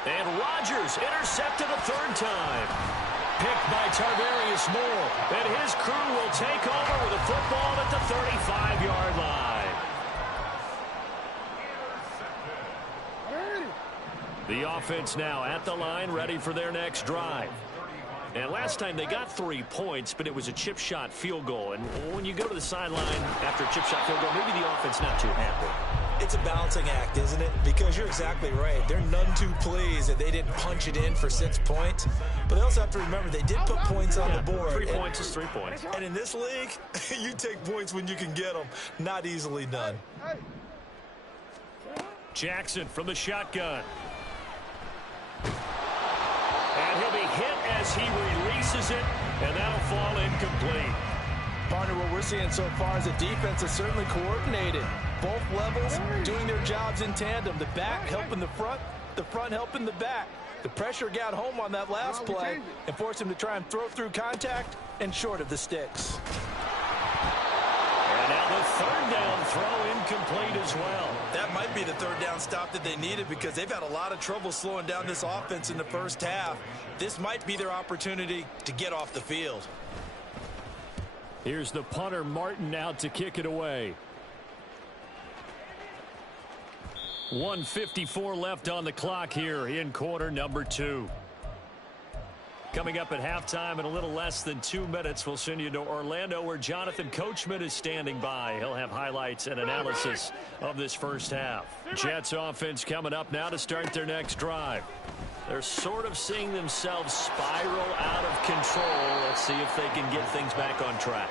And Rodgers intercepted a third time. Picked by Tarvarius Moore, and his crew will take over with a football at the 35-yard line. The offense now at the line, ready for their next drive. And last time they got 3 points, but it was a chip shot field goal. And when you go to the sideline after a chip shot field goal, maybe the offense not too happy. It's a balancing act, isn't it? Because you're exactly right. They're none too pleased that they didn't punch it in for 6 points. But they also have to remember they did put points on the board. 3 points is 3 points. And in this league, you take points when you can get them. Not easily done. Jackson from the shotgun. And he'll be hit as he releases it, and that'll fall incomplete. Partner, what we're seeing so far is the defense is certainly coordinated. Both levels doing their jobs in tandem. The back helping the front helping the back. The pressure got home on that last play and forced him to try and throw through contact and short of the sticks. And now the third down throw incomplete as well. That might be the third down stop that they needed because they've had a lot of trouble slowing down this offense in the first half. This might be their opportunity to get off the field. Here's the punter, Martin, out to kick it away. 1:54 left on the clock here in quarter number 2. Coming up at halftime in a little less than 2 minutes, we'll send you to Orlando where Jonathan Coachman is standing by. He'll have highlights and analysis of this first half. Jets offense coming up now to start their next drive. They're sort of seeing themselves spiral out of control. Let's see if they can get things back on track.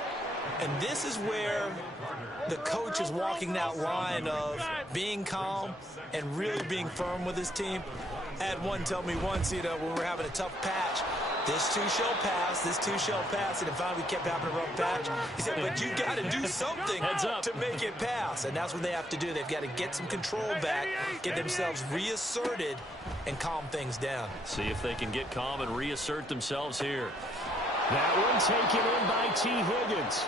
And this is where the coach is walking that line of being calm and really being firm with his team. I had one tell me once, when we're having a tough patch, this too shall pass, this too shall pass, and then finally we kept having a rough patch. He said, but you got to do something to make it pass, and that's what they have to do. They've got to get some control back, get themselves reasserted, and calm things down. See if they can get calm and reassert themselves here. That one taken in by T. Higgins.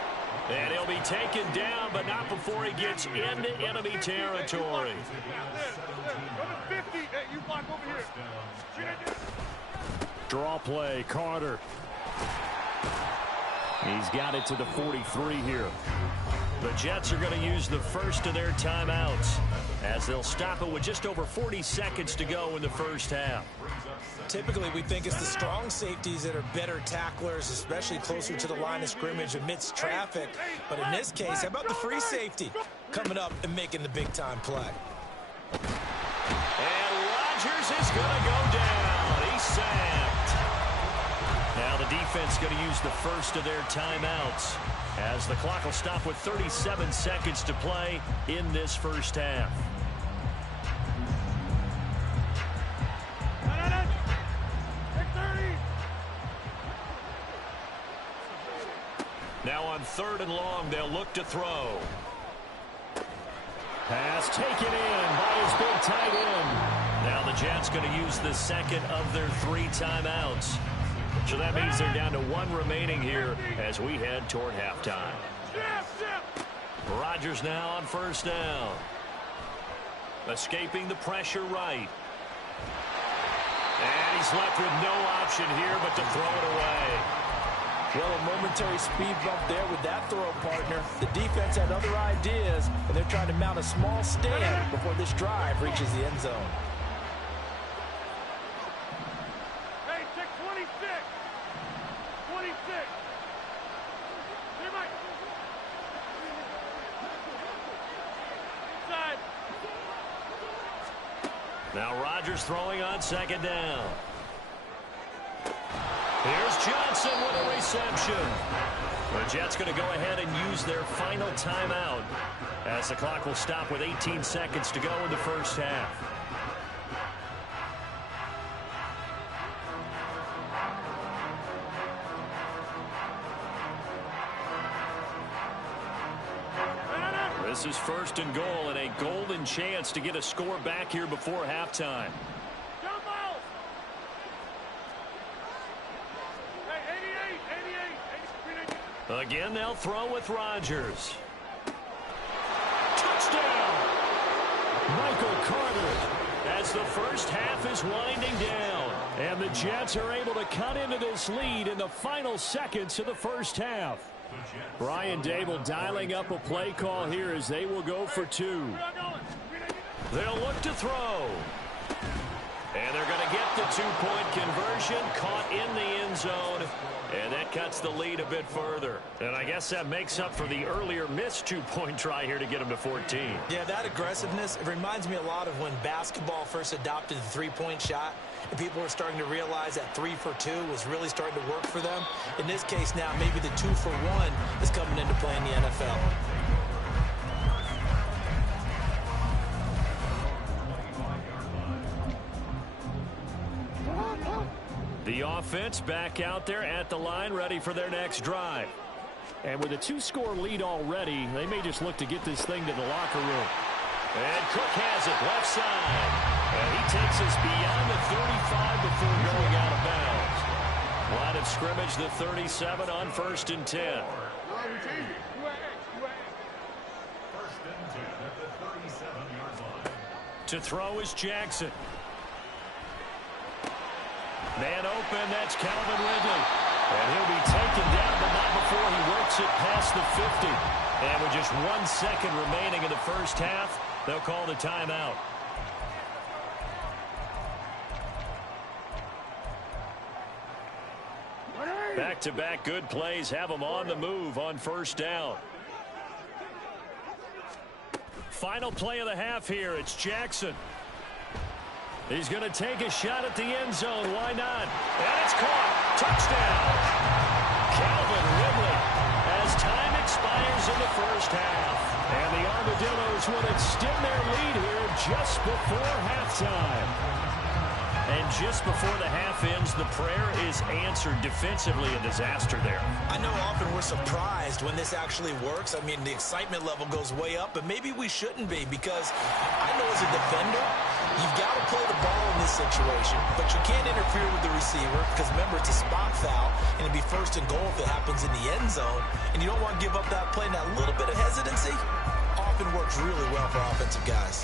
And he'll be taken down, but not before he gets into enemy territory. Number 50. Hey, you block over here. Draw play, Carter. He's got it to the 43 here. The Jets are going to use the first of their timeouts as they'll stop it with just over 40 seconds to go in the first half. Typically, we think it's the strong safeties that are better tacklers, especially closer to the line of scrimmage amidst traffic. But in this case, how about the free safety coming up and making the big-time play? And Rodgers is going to go down. He's sacked. Now the defense going to use the first of their timeouts as the clock will stop with 37 seconds to play in this first half. Now on 3rd and long, they'll look to throw. Pass taken in by his big tight end. Now the Jets going to use the second of their 3 timeouts. So that means they're down to 1 remaining here as we head toward halftime. Rodgers now on 1st down. Escaping the pressure right. And he's left with no option here but to throw it away. Well, a momentary speed bump there with that throw, partner. The defense had other ideas, and they're trying to mount a small stand before this drive reaches the end zone. Hey, check 26. 26. Hey, Mike. Inside. Now Rodgers throwing on 2nd down. Here's Johnson with a reception. The Jets going to go ahead and use their final timeout as the clock will stop with 18 seconds to go in the first half. This is 1st and goal and a golden chance to get a score back here before halftime. Again, they'll throw with Rodgers. Touchdown! Michael Carter. As the first half is winding down. And the Jets are able to cut into this lead in the final seconds of the first half. Brian Dable dialing up a play call here as they will go for 2. They'll look to throw. And they're going to get the 2-point conversion, caught in the end zone. And that cuts the lead a bit further. And I guess that makes up for the earlier missed 2-point try here to get them to 14. Yeah, that aggressiveness, it reminds me a lot of when basketball first adopted the 3-point shot. And people were starting to realize that 3 for 2 was really starting to work for them. In this case now, maybe the 2 for 1 is coming into play in the NFL. The offense back out there at the line, ready for their next drive. And with a 2-score lead already, they may just look to get this thing to the locker room. And Cook has it left side. And he takes us beyond the 35 before going out of bounds. Line of scrimmage, the 37 on 1st and 10. To throw is Jackson. Man open, that's Calvin Ridley. And he'll be taken down, but not before he works it past the 50. And with just 1 second remaining in the first half, they'll call the timeout. Back-to-back good plays have them on the move on 1st down. Final play of the half here. It's Jackson. He's going to take a shot at the end zone. Why not? And it's caught. Touchdown. Calvin Ridley as time expires in the first half. And the Armadillos will extend their lead here just before halftime. And just before the half ends, the prayer is answered defensively. A disaster there. I know often we're surprised when this actually works. I mean, the excitement level goes way up, but maybe we shouldn't be, because I know as a defender, you've got to play the ball in this situation, but you can't interfere with the receiver because, remember, it's a spot foul, and it'd be first and goal if it happens in the end zone, and you don't want to give up that play. And that little bit of hesitancy often works really well for offensive guys.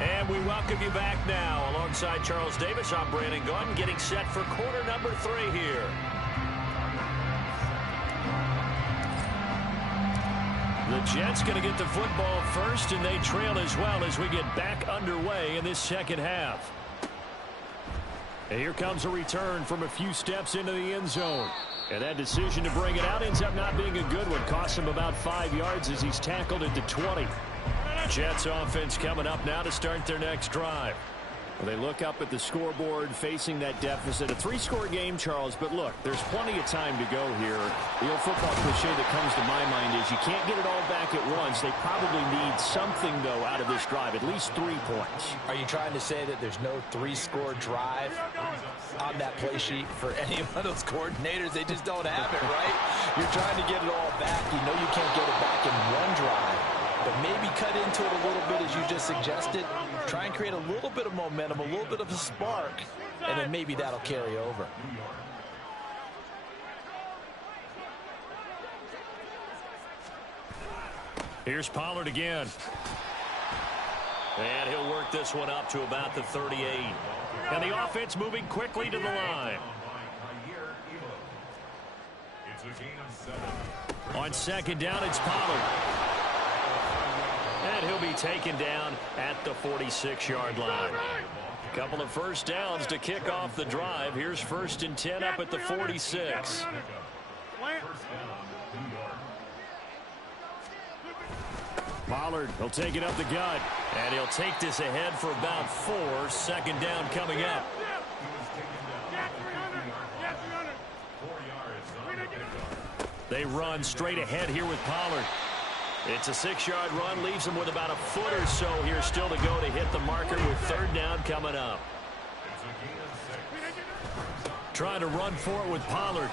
And we welcome you back now. Alongside Charles Davis, I'm Brandon Gaudin, getting set for quarter number 3 here. The Jets going to get the football first, and they trail as well as we get back underway in this second half. And here comes a return from a few steps into the end zone. And that decision to bring it out ends up not being a good one. Costs him about 5 yards as he's tackled at the 20. Jets offense coming up now to start their next drive. Well, they look up at the scoreboard facing that deficit. A 3-score game, Charles, but look, there's plenty of time to go here. The old football cliche that comes to my mind is you can't get it all back at once. They probably need something, though, out of this drive, at least 3 points. Are you trying to say that there's no 3-score drive on that play sheet for any one of those coordinators? They just don't have it, right? You're trying to get it all back. You know you can't get it back in one drive. But maybe cut into it a little bit, as you just suggested. Try and create a little bit of momentum, a little bit of a spark, and then maybe that'll carry over. Here's Pollard again. And he'll work this one up to about the 38. And the offense moving quickly to the line. On second down, it's Pollard. And he'll be taken down at the 46-yard line. A couple of first downs to kick off the drive. Here's 1st and 10 up at the 46. Pollard, he'll take it up the gut. And he'll take this ahead for about 4. 2nd down coming up. They run straight ahead here with Pollard. It's a 6-yard run, leaves him with about a foot or so here still to go to hit the marker with 3rd down coming up. Trying to run for it with Pollard.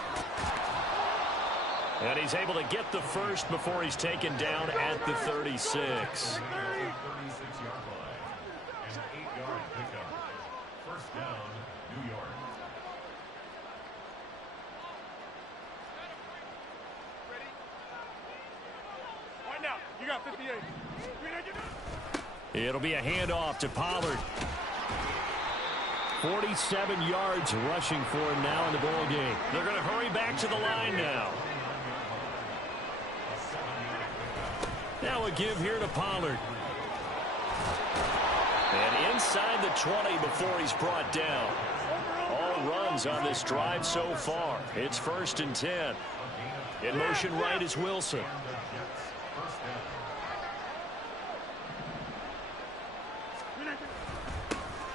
And he's able to get the first before he's taken down at the 36. You got 58. It'll be a handoff to Pollard. 47 yards rushing for him now in the ball game. They're going to hurry back to the line now. Now a give here to Pollard. And inside the 20 before he's brought down. All runs on this drive so far. It's 1st and 10. In motion right is Wilson.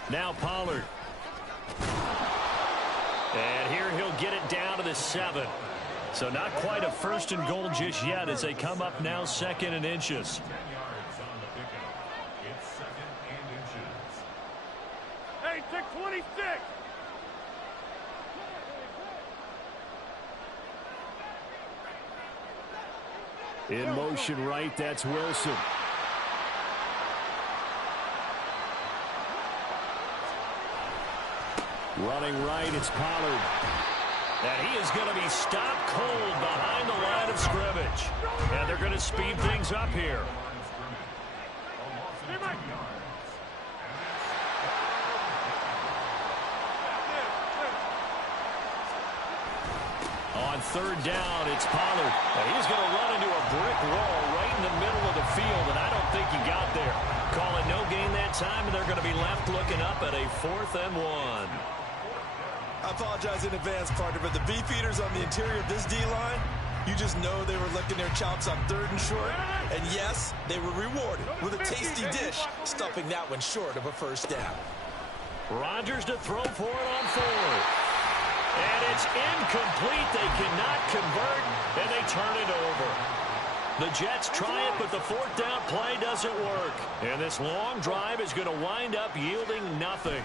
Now Pollard. And here he'll get it down to the 7. So not quite a 1st and goal just yet as they come up now 2nd and inches. Hey, take 26. In motion right, that's Wilson. Running right, it's Pollard. And he is going to be stopped cold behind the line of scrimmage. And they're going to speed things up here. On 3rd down, it's Pollard. And he's going to run into a brick wall right in the middle of the field, and I don't think he got there. Call it no gain that time, and they're going to be left looking up at a 4th and 1. I apologize in advance, partner, but the beef eaters on the interior of this D-line, You just know they were licking their chops on 3rd and short. And yes, they were rewarded with a tasty dish, stuffing that one short of a first down. Rodgers to throw for it on 4th. And it's incomplete. They cannot convert, and they turn it over. The Jets try it, but the 4th down play doesn't work. And this long drive is going to wind up yielding nothing.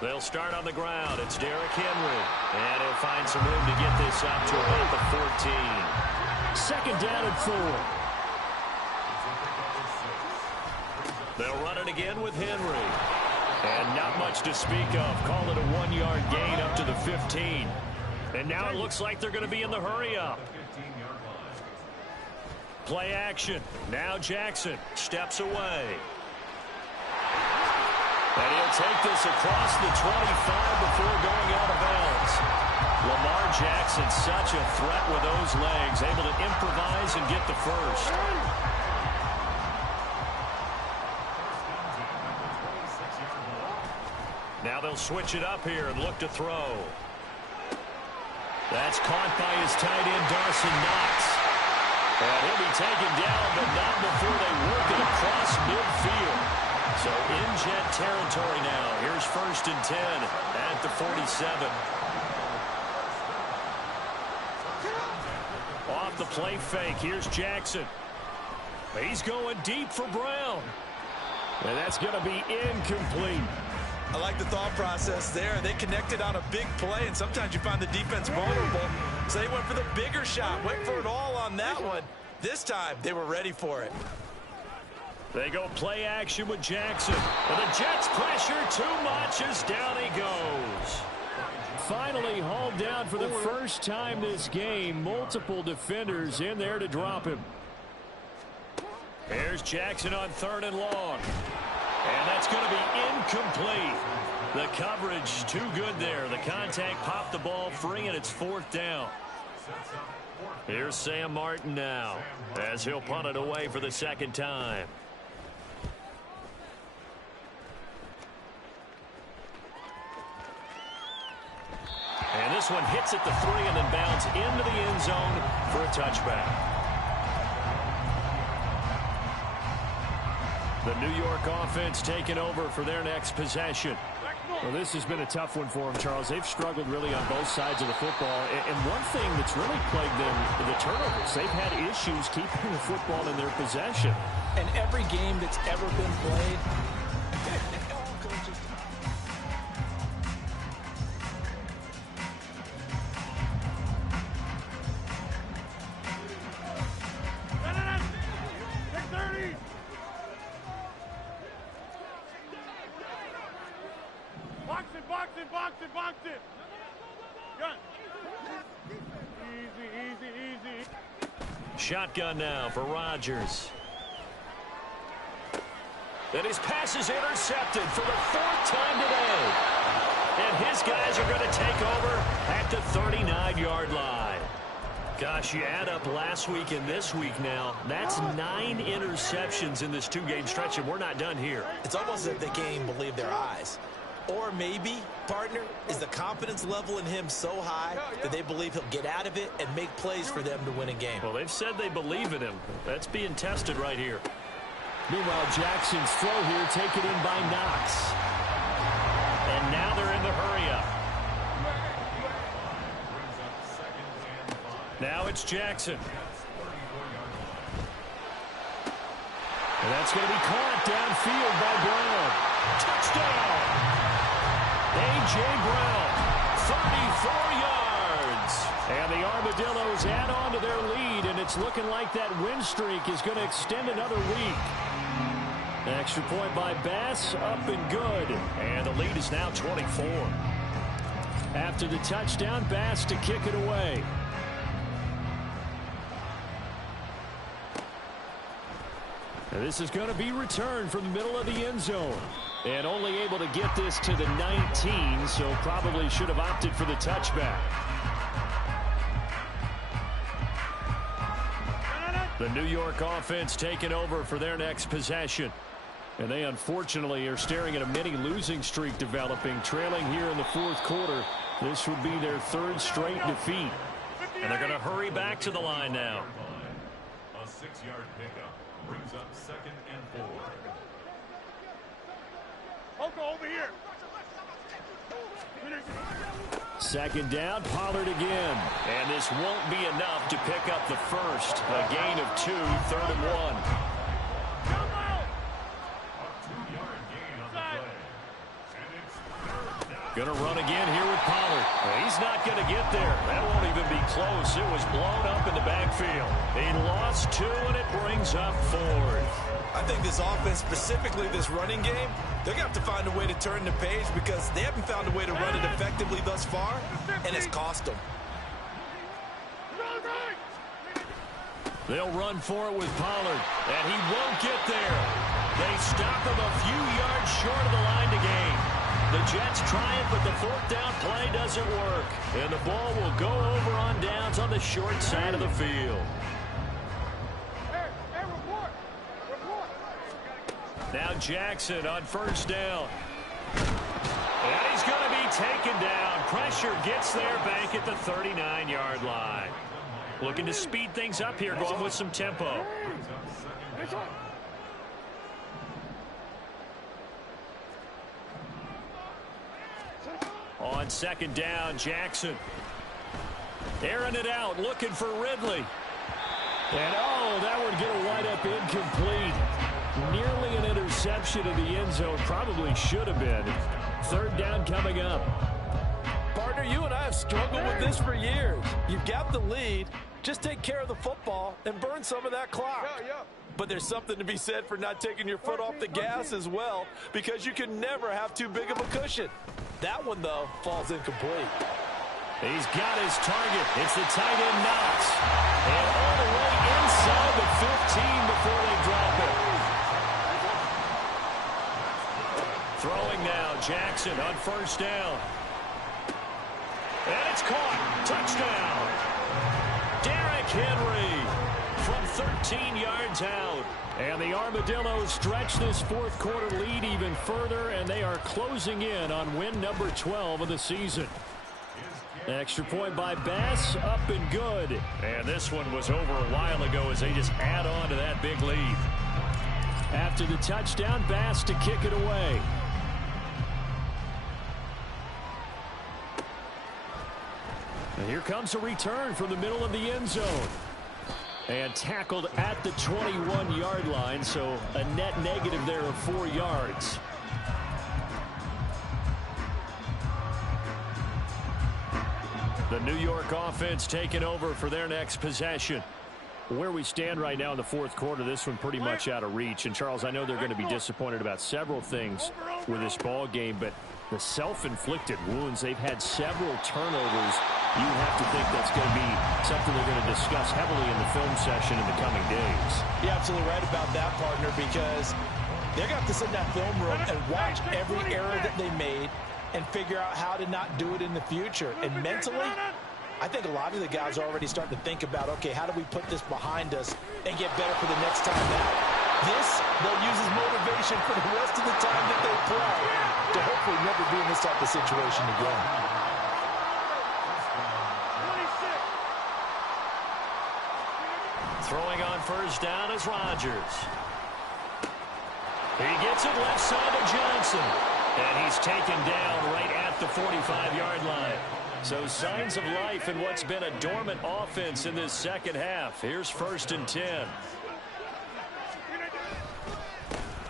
They'll start on the ground. It's Derrick Henry. And he'll find some room to get this up to about the 14. 2nd down and 4. They'll run it again with Henry. And not much to speak of. Call it a 1-yard gain up to the 15. And now it looks like they're going to be in the hurry-up. Play action. Now Jackson steps away. And he'll take this across the 25 before going out of bounds. Lamar Jackson, such a threat with those legs, able to improvise and get the first. Now they'll switch it up here and look to throw. That's caught by his tight end, Dawson Knox. And he'll be taken down, but not before they work it across midfield. So in Jet territory now. Here's 1st and 10 at the 47. Off the play fake. Here's Jackson. He's going deep for Brown. And that's going to be incomplete. I like the thought process there. They connected on a big play, and sometimes you find the defense vulnerable. So they went for the bigger shot, went for it all on that one. This time, they were ready for it. They go play action with Jackson. And the Jets pressure too much as down he goes. Finally hauled down for the first time this game. Multiple defenders in there to drop him. Here's Jackson on 3rd and long. And that's going to be incomplete. The coverage too good there. The contact popped the ball free, and it's 4th down. Here's Sam Martin now as he'll punt it away for the 2nd time. And this one hits at the 3 and then bounds into the end zone for a touchback. The New York offense taking over for their next possession. Well, this has been a tough one for them, Charles. They've struggled really on both sides of the football. And one thing that's really plagued them, the turnovers. They've had issues keeping the football in their possession. And every game that's ever been played, box it. Gun. Easy. Shotgun now for Rodgers. And his pass is intercepted for the 4th time today. And his guys are going to take over at the 39-yard line. Gosh, you add up last week and this week now, that's 9 interceptions in this 2-game stretch, and we're not done here. It's almost as if they can't even believe their eyes. Or maybe, partner, is the confidence level in him so high that they believe he'll get out of it and make plays for them to win a game. Well, they've said they believe in him. That's being tested right here. Meanwhile, Jackson's throw here taken in by Knox. And now they're in the hurry-up. Now it's Jackson. And that's going to be caught downfield by Brown. Touchdown! A.J. Brown, 34 yards. And the Armadillos add on to their lead, and it's looking like that win streak is going to extend another week. An extra point by Bass, up and good. And the lead is now 24. After the touchdown, Bass to kick it away. And this is going to be returned from the middle of the end zone. And only able to get this to the 19, so probably should have opted for the touchback. The New York offense taking over for their next possession. And they unfortunately are staring at a mini losing streak developing, trailing here in the 4th quarter. This would be their 3rd straight defeat. And they're going to hurry back to the line now. A 6-yard pickup brings up 2nd and 4. Oko over here. 2nd down, Pollard again. And this won't be enough to pick up the first. A gain of 2, 3rd and 1. Going to run again here with Pollard. He's not going to get there. That won't even be close. It was blown up in the backfield. He lost 2, and it brings up 4th. I think this offense, specifically this running game, they're going to have to find a way to turn the page because they haven't found a way to run it effectively thus far, and it's cost them. They'll run for it with Pollard, and he won't get there. They stop him a few yards short of the line to gain. The Jets try it, but the 4th down play doesn't work. And the ball will go over on downs on the short side of the field. Now Jackson on 1st down. And he's going to be taken down. Pressure gets there back at the 39-yard line. Looking to speed things up here, going with some tempo. On 2nd down, Jackson. Airing it out, looking for Ridley. And oh, that would get a wind up incomplete. Nearly an interception in the end zone. Probably should have been. 3rd down coming up. Partner, you and I have struggled with this for years. You've got the lead. Just take care of the football and burn some of that clock. But there's something to be said for not taking your foot off the gas as well, because you can never have too big of a cushion. That one, though, falls incomplete. He's got his target. It's the tight end Knox. And all the way inside the 15 before they drop it. Throwing now, Jackson on 1st down. And it's caught. Touchdown. Derrick Henry from 13 yards out. And the Armadillos stretch this 4th quarter lead even further, and they are closing in on win number 12 of the season. Extra point by Bass, up and good. And this one was over a while ago as they just add on to that big lead. After the touchdown, Bass to kick it away. And here comes a return from the middle of the end zone. And tackled at the 21-yard line, so a net negative there of 4 yards. The New York offense taking over for their next possession. Where we stand right now in the 4th quarter, this one pretty much out of reach. And, Charles, I know they're going to be disappointed about several things with this ball game, but the self-inflicted wounds, they've had several turnovers. You have to think that's going to be something they're going to discuss heavily in the film session in the coming days. You're absolutely right about that, partner, because they're going to have to sit in that film room and watch every error that they made and figure out how to not do it in the future. And mentally, I think a lot of the guys are already starting to think about, okay, how do we put this behind us and get better for the next time out? This, they'll use as motivation for the rest of the time that they play to hopefully never be in this type of situation again. Throwing on 1st down is Rodgers. He gets it left side to Johnson. And he's taken down right at the 45-yard line. So signs of life in what's been a dormant offense in this 2nd half. Here's 1st and 10.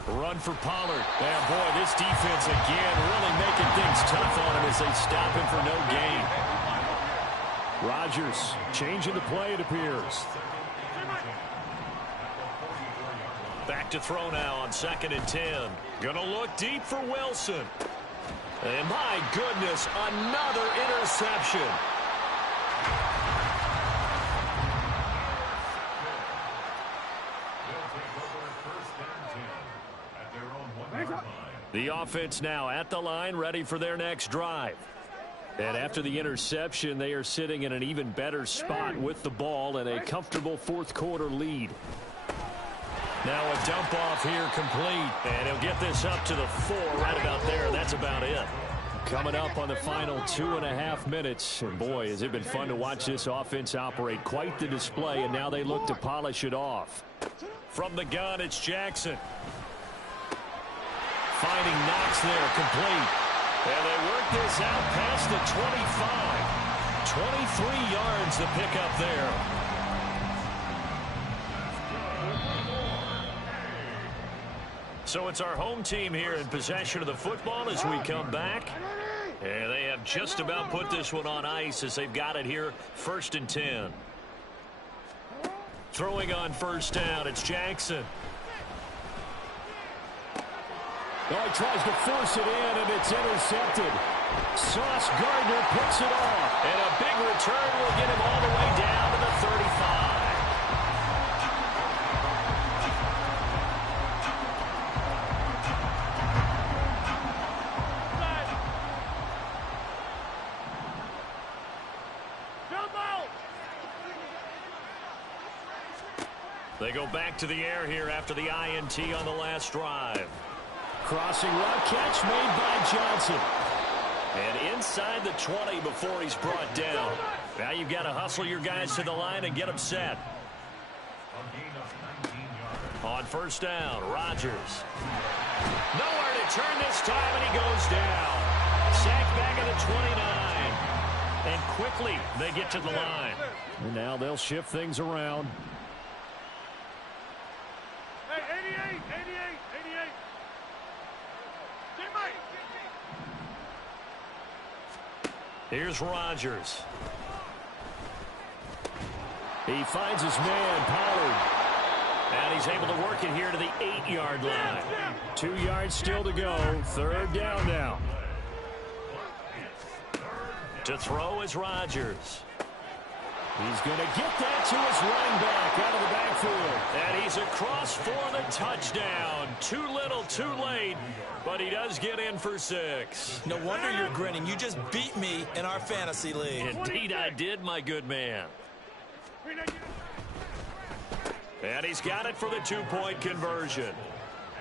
Run for Pollard. And boy, this defense again really making things tough on him as they stop him for no gain. Rodgers changing the play, it appears. Back to throw now on 2nd and 10. Gonna look deep for Wilson. And my goodness, another interception. The offense now at the line, ready for their next drive. And after the interception, they are sitting in an even better spot with the ball and a comfortable 4th quarter lead. Now a dump off here complete, and he'll get this up to the 4 right about there. That's about it. Coming up on the final 2.5 minutes. And boy, has it been fun to watch this offense operate. Quite the display, and now they look to polish it off. From the gun, it's Jackson. Finding Knox there, complete. And they work this out past the 25. 23 yards to pick up there. So it's our home team here in possession of the football as we come back. And they have just about put this one on ice as they've got it here, 1st and 10. Throwing on first down, it's Jackson. Oh, he tries to force it in, and it's intercepted. Sauce Gardner picks it off. And a big return will get him all the way down to the 35. They go back to the air here after the INT on the last drive. Crossing route catch made by Johnson. And inside the 20 before he's brought down. Now you've got to hustle your guys to the line and get them set. On first down, Rodgers. Nowhere to turn this time, and he goes down. Sacked back at the 29. And quickly they get to the line. And now they'll shift things around. Hey, 88, 88, 88. Here's Rodgers. He finds his man, Pollard. And he's able to work it here to the 8-yard line. 2 yards still to go. 3rd down now. To throw is Rodgers. He's going to get that to his running back out of the backfield. And he's across for the touchdown. Too little, too late, but he does get in for 6. No wonder you're grinning. You just beat me in our fantasy league. Indeed I did, my good man. And he's got it for the 2-point conversion.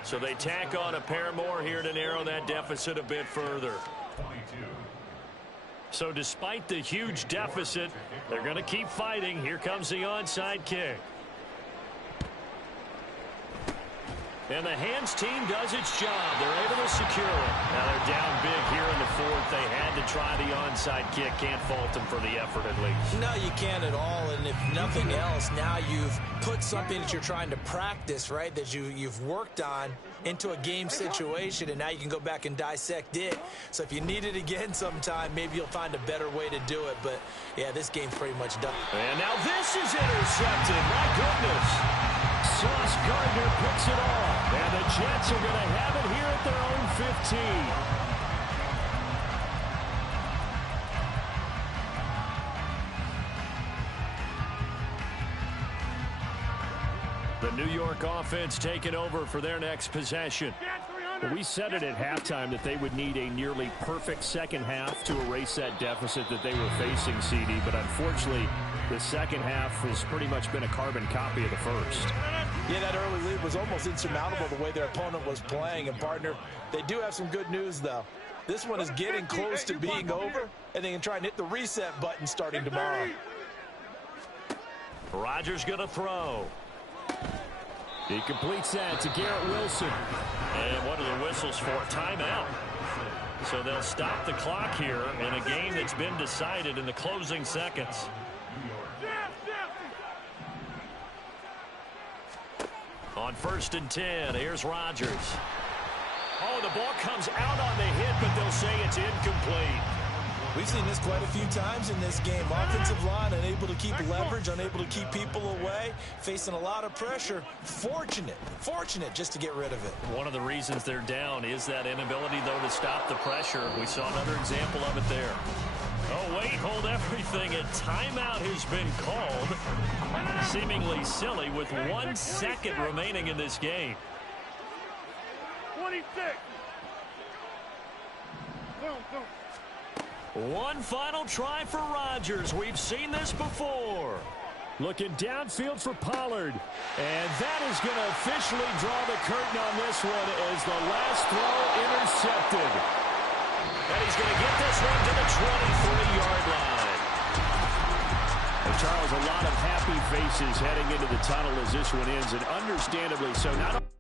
So they tack on a pair more here to narrow that deficit a bit further. So despite the huge deficit, they're going to keep fighting. Here comes the onside kick. And the hands team does its job. They're able to secure it. Now they're down big here in the 4th. They had to try the onside kick. Can't fault them for the effort at least. No, you can't at all. And if nothing else, now you've put something that you're trying to practice, right, that you've worked on into a game situation, and now you can go back and dissect it. So if you need it again sometime, maybe you'll find a better way to do it. But, yeah, this game's pretty much done. And now this is intercepted. My goodness. Sauce Gardner picks it off. And the Jets are going to have it here at their own 15. The New York offense taking over for their next possession. We said it at halftime that they would need a nearly perfect second half to erase that deficit that they were facing, CD. But unfortunately, the second half has pretty much been a carbon copy of the first. Yeah, that early lead was almost insurmountable the way their opponent was playing. And, partner, they do have some good news, though. This one is getting close to being over, and they can try and hit the reset button starting tomorrow. Rodgers going to throw. He completes that to Garrett Wilson. And what are the whistles for? Timeout. So they'll stop the clock here in a game that's been decided in the closing seconds. On 1st and 10, here's Rodgers. Oh, the ball comes out on the hit, but they'll say it's incomplete. We've seen this quite a few times in this game. Offensive line unable to keep leverage, unable to keep people away, facing a lot of pressure. Fortunate just to get rid of it. One of the reasons they're down is that inability, though, to stop the pressure. We saw another example of it there. Oh, wait, hold everything. A timeout has been called. Seemingly silly with 1 second remaining in this game. 26. One final try for Rodgers. We've seen this before. Looking downfield for Pollard. And that is going to officially draw the curtain on this one as the last throw intercepted. And he's going to get this one to the 23-yard line. Well, Charles, a lot of happy faces heading into the tunnel as this one ends, and understandably so. Not